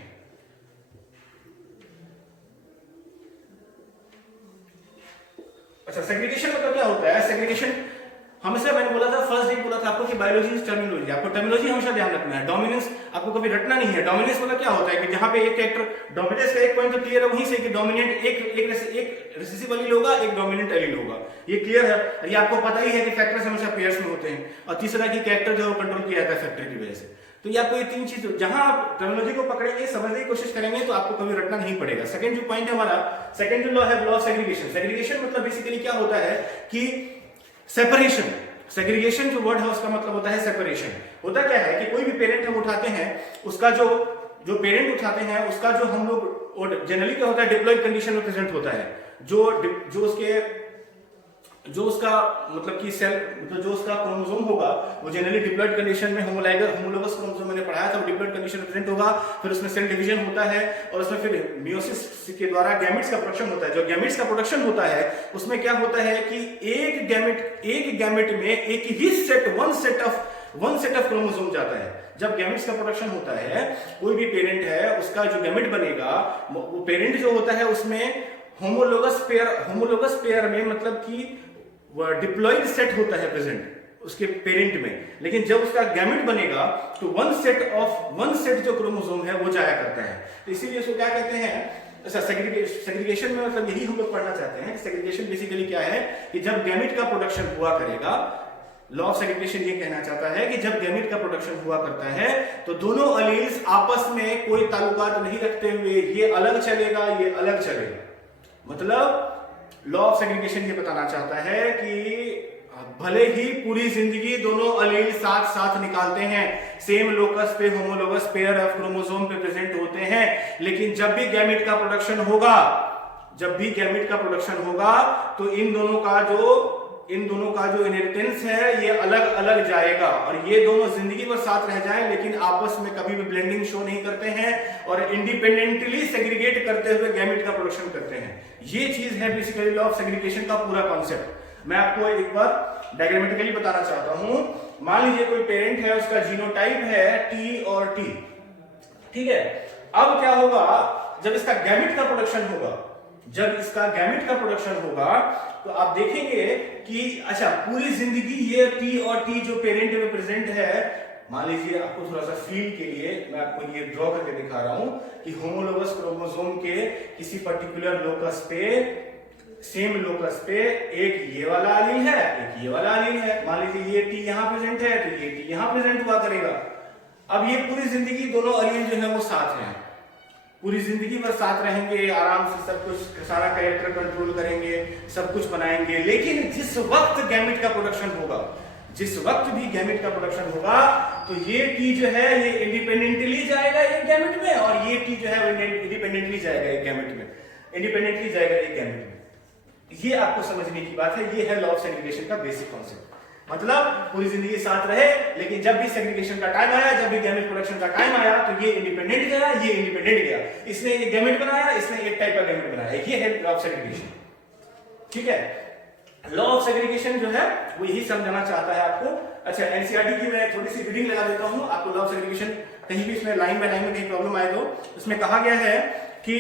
अच्छा, सेग्रीगेशन मतलब क्या होता है? सेग्रीगेशन हमेशा मैंने बोला था, फर्स्ट डे बोला था आपको कि बायोलॉजी इज टर्मिनोलॉजी। आपको टर्मिनोलॉजी हमेशा ध्यान रखना है। डोमिनेंस आपको कभी रटना नहीं है। डोमिनेंस मतलब क्या होता है कि जहां पे एक कैरेक्टर डोमिनेंस का एक पॉइंट तो क्लियर है, वहीं से कि डोमिनेंट एक रिसेसिव एलील होगा, एक डोमिनेंट एलील होगा, ये क्लियर है। ये आपको पता ही है कि फैक्टर्स हमेशा पेयर्स में होते हैं, और तीसरा की कैरेक्टर जो कंट्रोल किया जाता है फैक्टर की वजह से। तो ये आपको ये तीन चीज, जहां आप टर्मिनोलॉजी को पकड़ेंगे, समझने की कोशिश करेंगे, तो आपको कभी रटना नहीं पड़ेगा। सेकंड जो पॉइंट है हमारा, सेकंड जो लॉ है, लॉ ऑफ सेग्रीगेशन। सेग्रीगेशन मतलब बेसिकली क्या होता है कि सेपरेशन। सेग्रीगेशन जो वर्ड है उसका मतलब होता है सेपरेशन। होता क्या है कि कोई भी पेरेंट हम उठाते हैं, उसका जो पेरेंट उठाते हैं उसका जो हम लोग जनरली क्या होता है, डिप्लॉयड कंडीशन में प्रेजेंट होता है। जो उसका मतलब कि सेल, मतलब जो उसका क्रोमोसोम होगा वो जनरली डिप्लॉयड कंडीशन में होमोलोगस क्रोमोसोम मैंने पढ़ाया था, वो डिप्लॉयड कंडीशन में प्रेजेंट होगा। फिर उसमें सेल डिवीजन होता है, और उसमें फिर मियोसिस के द्वारा गैमेट्स का प्रोडक्शन होता है। जो गैमेट्स का प्रोडक्शन होता है उसमें क्या होता है कि एक गैमेट में एक ही वन सेट ऑफ क्रोमोसोम जाता है। जब गैमेट्स का प्रोडक्शन होता है, कोई भी पेरेंट है उसका जो गैमेट बनेगा, वो पेरेंट जो होता है उसमें होमोलोगस पेयर में मतलब कि डिप्लॉयड सेट होता है प्रेजेंट उसके पेरेंट में। लेकिन जब उसका गैमेट बनेगा तो वन सेट जो क्रोमोसोम है वो जाया करता है। तो इसीलिए उसको क्या कहते हैं, अच्छा, सेग्रीगेशन में मतलब यही हम लोग पढ़ना चाहते हैं। सेग्रीगेशन बेसिकली क्या है कि जब गैमेट का प्रोडक्शन हुआ करेगा, लॉ ऑफ सेग्रीगेशन ये कहना चाहता है कि जब गैमेट का प्रोडक्शन हुआ करता है तो दोनों अलील्स आपस में कोई ताल्लुकात नहीं रखते हुए ये अलग चलेगा, ये अलग चलेगा। मतलब लॉ ऑफ सेग्रीगेशन ये बताना चाहता है कि भले ही पूरी जिंदगी दोनों अलील साथ साथ निकालते हैं, सेम लोकस पे होमोलोगस पेयर ऑफ क्रोमोसोम पे प्रेजेंट होते हैं, लेकिन जब भी गैमेट का प्रोडक्शन होगा तो इन दोनों का जो इनहेरिटेंस है ये अलग अलग जाएगा, और ये दोनों जिंदगी भर साथ रह जाएं लेकिन आपस में कभी भी ब्लेंडिंग शो नहीं करते हैं, और इंडिपेंडेंटली सेग्रीगेट करते हुए गैमेट का प्रोडक्शन करते हैं। ये चीज है बेसिकली लॉ ऑफ सेग्रीगेशन का पूरा कॉन्सेप्ट। मैं आपको एक बार डायग्रामेटिकली बताना चाहता हूं। मान लीजिए कोई पेरेंट है, उसका जीनोटाइप है T और T, ठीक है। अब क्या होगा, जब इसका गैमेट का प्रोडक्शन होगा तो आप देखेंगे कि अच्छा, पूरी जिंदगी ये T और T जो पेरेंट में प्रेजेंट है, मान लीजिए आपको थोड़ा सा फील के लिए मैं आपको ये ड्रॉ करके दिखा रहा हूं कि होमोलोगस क्रोमोसोम के किसी पर्टिकुलर लोकस पे, सेम लोकस पे एक ये वाला एलील है, एक ये वाला एलील है। मान लीजिए ये T यहां प्रेजेंट है तो ये T यहां प्रेजेंट हुआ करेगा। अब ये पूरी जिंदगी दोनों एलील जो है वो साथ हैं, पूरी जिंदगी भर साथ रहेंगे, आराम से सब कुछ, सारा कैरेक्टर कंट्रोल करेंगे, सब कुछ बनाएंगे। लेकिन जिस वक्त गैमेट का प्रोडक्शन होगा, तो ये T जो है ये इंडिपेंडेंटली जाएगा एक गैमेट में, और ये T जो है वो इंडिपेंडेंटली जाएगा एक गैमेट में। ये आपको समझने की बात है। ये है लॉ ऑफ सेग्रीगेशन का बेसिक कॉन्सेप्ट। मतलब पूरी जिंदगी साथ रहे, लेकिन जब भी सेग्रीगेशन का टाइम आया, जब भी गैमेट प्रोडक्शन का टाइम आया, तो ये इंडिपेंडेंट गया, ये इंडिपेंडेंट गया। इसने एक गैमेट बनाया, इसने एक टाइप का गैमेट बनाया। ये है लॉ ऑफ सेग्रीगेशन, ठीक है। लॉ ऑफ सेग्रीगेशन जो है वो यही समझाना चाहता है आपको। अच्छा, एनसीईआरटी की मैं थोड़ी सी रीडिंग लगा देता हूं आपको। लॉ ऑफ सेग्रीगेशन कहीं भी इसमें लाइन बाय लाइन में कहीं प्रॉब्लम आए तो इसमें कहा गया है कि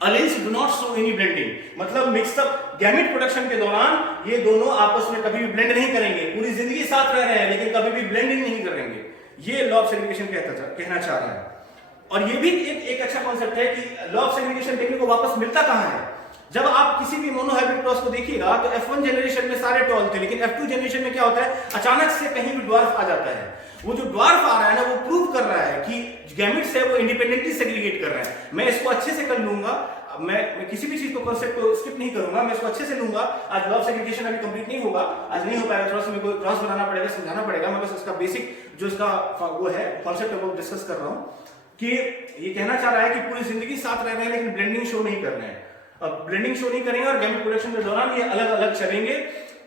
alleles do not show any blending, मतलब मिक्सअप गैमेट प्रोडक्शन के दौरान ये दोनों आपस में कभी भी ब्लेंड नहीं करेंगे। पूरी जिंदगी साथ रह रहे हैं लेकिन कभी भी ब्लेंडिंग नहीं करेंगे। ये लॉ ऑफ सेग्रीगेशन कहना चाह रहा है। और ये भी एक अच्छा कॉन्सेप्ट है कि लॉ ऑफ सेग्रीगेशन देखने को वापस मिलता कहां है। जब आप किसी भी मोनोहाइब्रिड क्रॉस को देखिएगा तो F1 जनरेशन में सारे टॉल थे, लेकिन F2 जनरेशन में क्या होता है, अचानक से कहीं भी ड्वार्फ आ जाता है। वो जो ड्वार्फ आ रहा है ना, वो प्रूव कर रहा है कि गैमेट्स है वो इंडिपेंडेंटली सेग्रीगेट कर रहे हैं। मैं इसको अच्छे से कर लूंगा, मैं किसी भी चीज को कॉन्सेप्ट को स्किप नहीं करूंगा, मैं इसको अच्छे से लूंगा। आज लॉ ऑफ सेग्रीगेशन अभी कंप्लीट नहीं होगा, आज नहीं हो पाएगा, थोड़ा सा मेरे को क्रॉस बनाना पड़ेगा, समझाना पड़ेगा। मैं बस इसका बेसिक जो इसका वो है कॉन्सेप्ट है वो डिस्कस कर रहा हूं कि ये कहना चाह रहा है कि पूरी जिंदगी साथ रह रहे हैं लेकिन ब्लेंडिंग शो नहीं कर रहे हैं। अब ब्लेंडिंग शो नहीं करेंगे और गैमेट प्रोडक्शन के दौरान ये अलग अलग चलेंगे।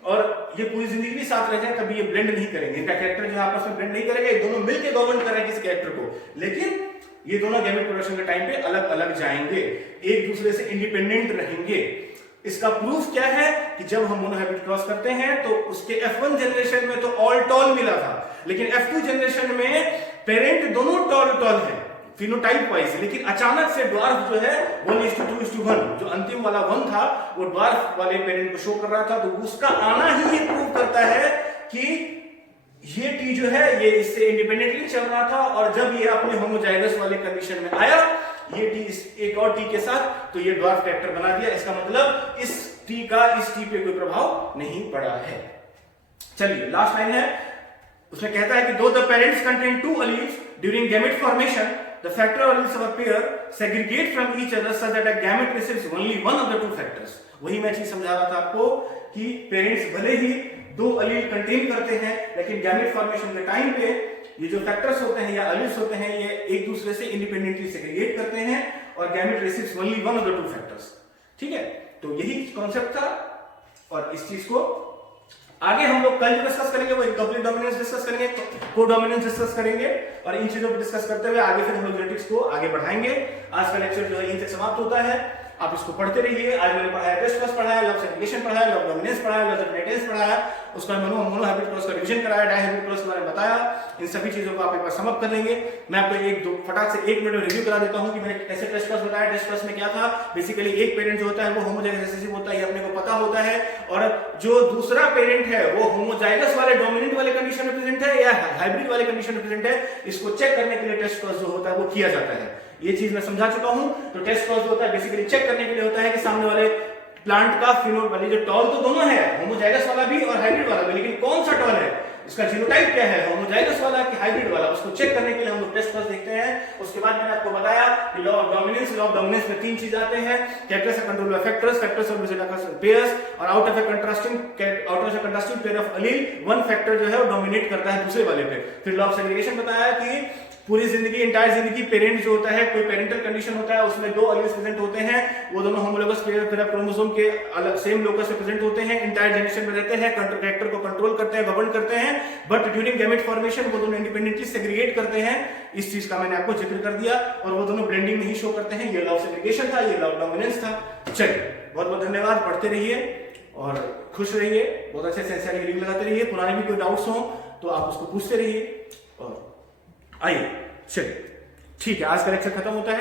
और ये पूरी जिंदगी भी साथ रह जाए कभी ये ब्लेंड नहीं करेंगे, इनका कैरेक्टर जो आपस में ब्लेंड नहीं करेंगे, ये दोनों मिलकर गवर्न करेंगे किसी कैरेक्टर को, लेकिन ये दोनों गैमेट प्रोडक्शन के टाइम पे अलग अलग जाएंगे, एक दूसरे से इंडिपेंडेंट रहेंगे। इसका प्रूफ क्या है कि जब हम मोनोहाइब्रिड क्रॉस करते हैं तो उसके F1 जनरेशन में तो ऑल टॉल मिला था, लेकिन F2 जनरेशन में पेरेंट दोनों टॉल है फिनोटाइप वाइज, लेकिन अचानक से ड्वार्फ जो है 1:2:1 जो अंतिम वाला 1 था वो ड्वार्फ वाले पेरेंट को शो कर रहा था, तो उसका आना ही ये प्रूव करता है कि ये टी जो है ये इससे इंडिपेंडेंटली चल रहा था, और जब ये अपने होमोजाइगस वाले कंडीशन में आया ये टी एक और टी के साथ, तो ये ड्वार्फ कैरेक्टर बना दिया। इसका मतलब इस टी का इस टी पे कोई प्रभाव नहीं पड़ा है। चलिए लास्ट लाइन है, उसमें कहता है कि दो the parents contain two alleles during gamete formation the factor alleles of a pair segregate from each other such that a gamete receives only one of the two factors। वही मैं चीज समझा रहा था आपको कि पेरेंट्स भले ही दो अलील कंटेन करते हैं, लेकिन गैमेट फॉर्मेशन के टाइम पे ये जो फैक्टर्स होते हैं या अलील्स होते हैं ये एक दूसरे से इंडिपेंडेंटली सेग्रीगेट करते हैं और gamete receives only one of the two factors. ठीक है, तो यही कॉन्सेप्ट था, और इस चीज को आगे हम लोग कल डिस्कस करेंगे, वो इनकम्प्लीट डोमिनेंस डिस्कस करेंगे, को डोमिनेंस डिस्कस करेंगे, और इन चीजों को डिस्कस करते हुए आगे फिर हम लोग जेनेटिक्स को आगे बढ़ाएंगे। आज का लेक्चर जो है यहीं से समाप्त होता है, आप इसको पढ़ते रहिए। आज मैंने पढ़ाया टेस्ट क्रॉस पढ़ाया, लव सेग्रीगेशन पढ़ाया, लव डोमिनेंस पढ़ाया, लव इनहेरिटेंस पढ़ाया, उसका मोनोहाइब्रिड क्रॉस का रिवीजन कराया, डायहाइब्रिड क्रॉस के बारे में बताया। इन सभी चीजों को आप एक बार समअप कर लेंगे। मैं आपको एक दो फटाक से 1 मिनट में रिव्यू करा देता हूं कि मैंने कैसे टेस्ट क्रॉस बताया। टेस्ट क्रॉस में क्या था, बेसिकली एक पेरेंट जो होता है वो होमोजाइगस रिसेसिव होता है, ये अपने को पता होता है, और जो दूसरा पेरेंट है वो होमोजाइगस वाले डोमिनेंट वाले कंडीशन में प्रेजेंट है या हाइब्रिड वाले कंडीशन में प्रेजेंट है, इसको चेक करने के लिए टेस्ट क्रॉस जो होता है वो किया जाता है। ये चीज मैं समझा चुका हूं। तो टेस्ट क्रॉस होता है बेसिकली चेक करने के लिए होता है कि सामने वाले प्लांट का फिनोटाइप वाली जो टॉल तो दोनों है, होमोजाइगस वाला भी और हाइब्रिड वाला भी, लेकिन कौन सा टॉल है, इसका जीनोटाइप क्या है, होमोजाइगस वाला कि हाइब्रिड वाला, उसको चेक करने के लिए हम लोग टेस्ट क्रॉस देखते हैं। उसके बाद मैंने आपको बताया कि लॉ ऑफ डोमिनेंस में 3 चीज आते हैं, characters of control by factors of pairs, और out of a contrasting pair of allele one factor जो है वो डोमिनेट करता है दूसरे वाले पे। फिर लॉ ऑफ सेग्रीगेशन बताया कि पूरी जिंदगी इंटायर जिंदगी पेरेंट जो होता है, कोई पेरेंटल कंडीशन होता है उसमें 2 अलील्स प्रेजेंट होते हैं, वो दोनों होमोलोगस पेयर ऑफ क्रोमोसोम के अलग सेम लोकस में प्रेजेंट होते हैं, इंटायर जनरेशन में रहते हैं, कैरेक्टर को कंट्रोल करते हैं, गवर्न करते हैं, बट ड्यूरिंग गैमेट फॉर्मेशन वो दोनों इंडिपेंडेंटली सेग्रीगेट करते हैं। इस चीज का मैंने आपको जिक्र कर दिया, और वो दोनों ब्लेंडिंग नहीं शो करते हैं। ये लॉ ऑफ सेग्रीगेशन था, ये लॉ ऑफ डोमिनेंस था। चलिए बहुत बहुत धन्यवाद, पढ़ते रहिए और खुश रहिए, बहुत अच्छे से एनसीईआरटी की रिव्यू लगाते रहिए। पुराने भी कोई डाउट्स हो तो आप उसको पूछते रहिए, और आइए चलिए ठीक है, आज का लेक्चर खत्म होता है।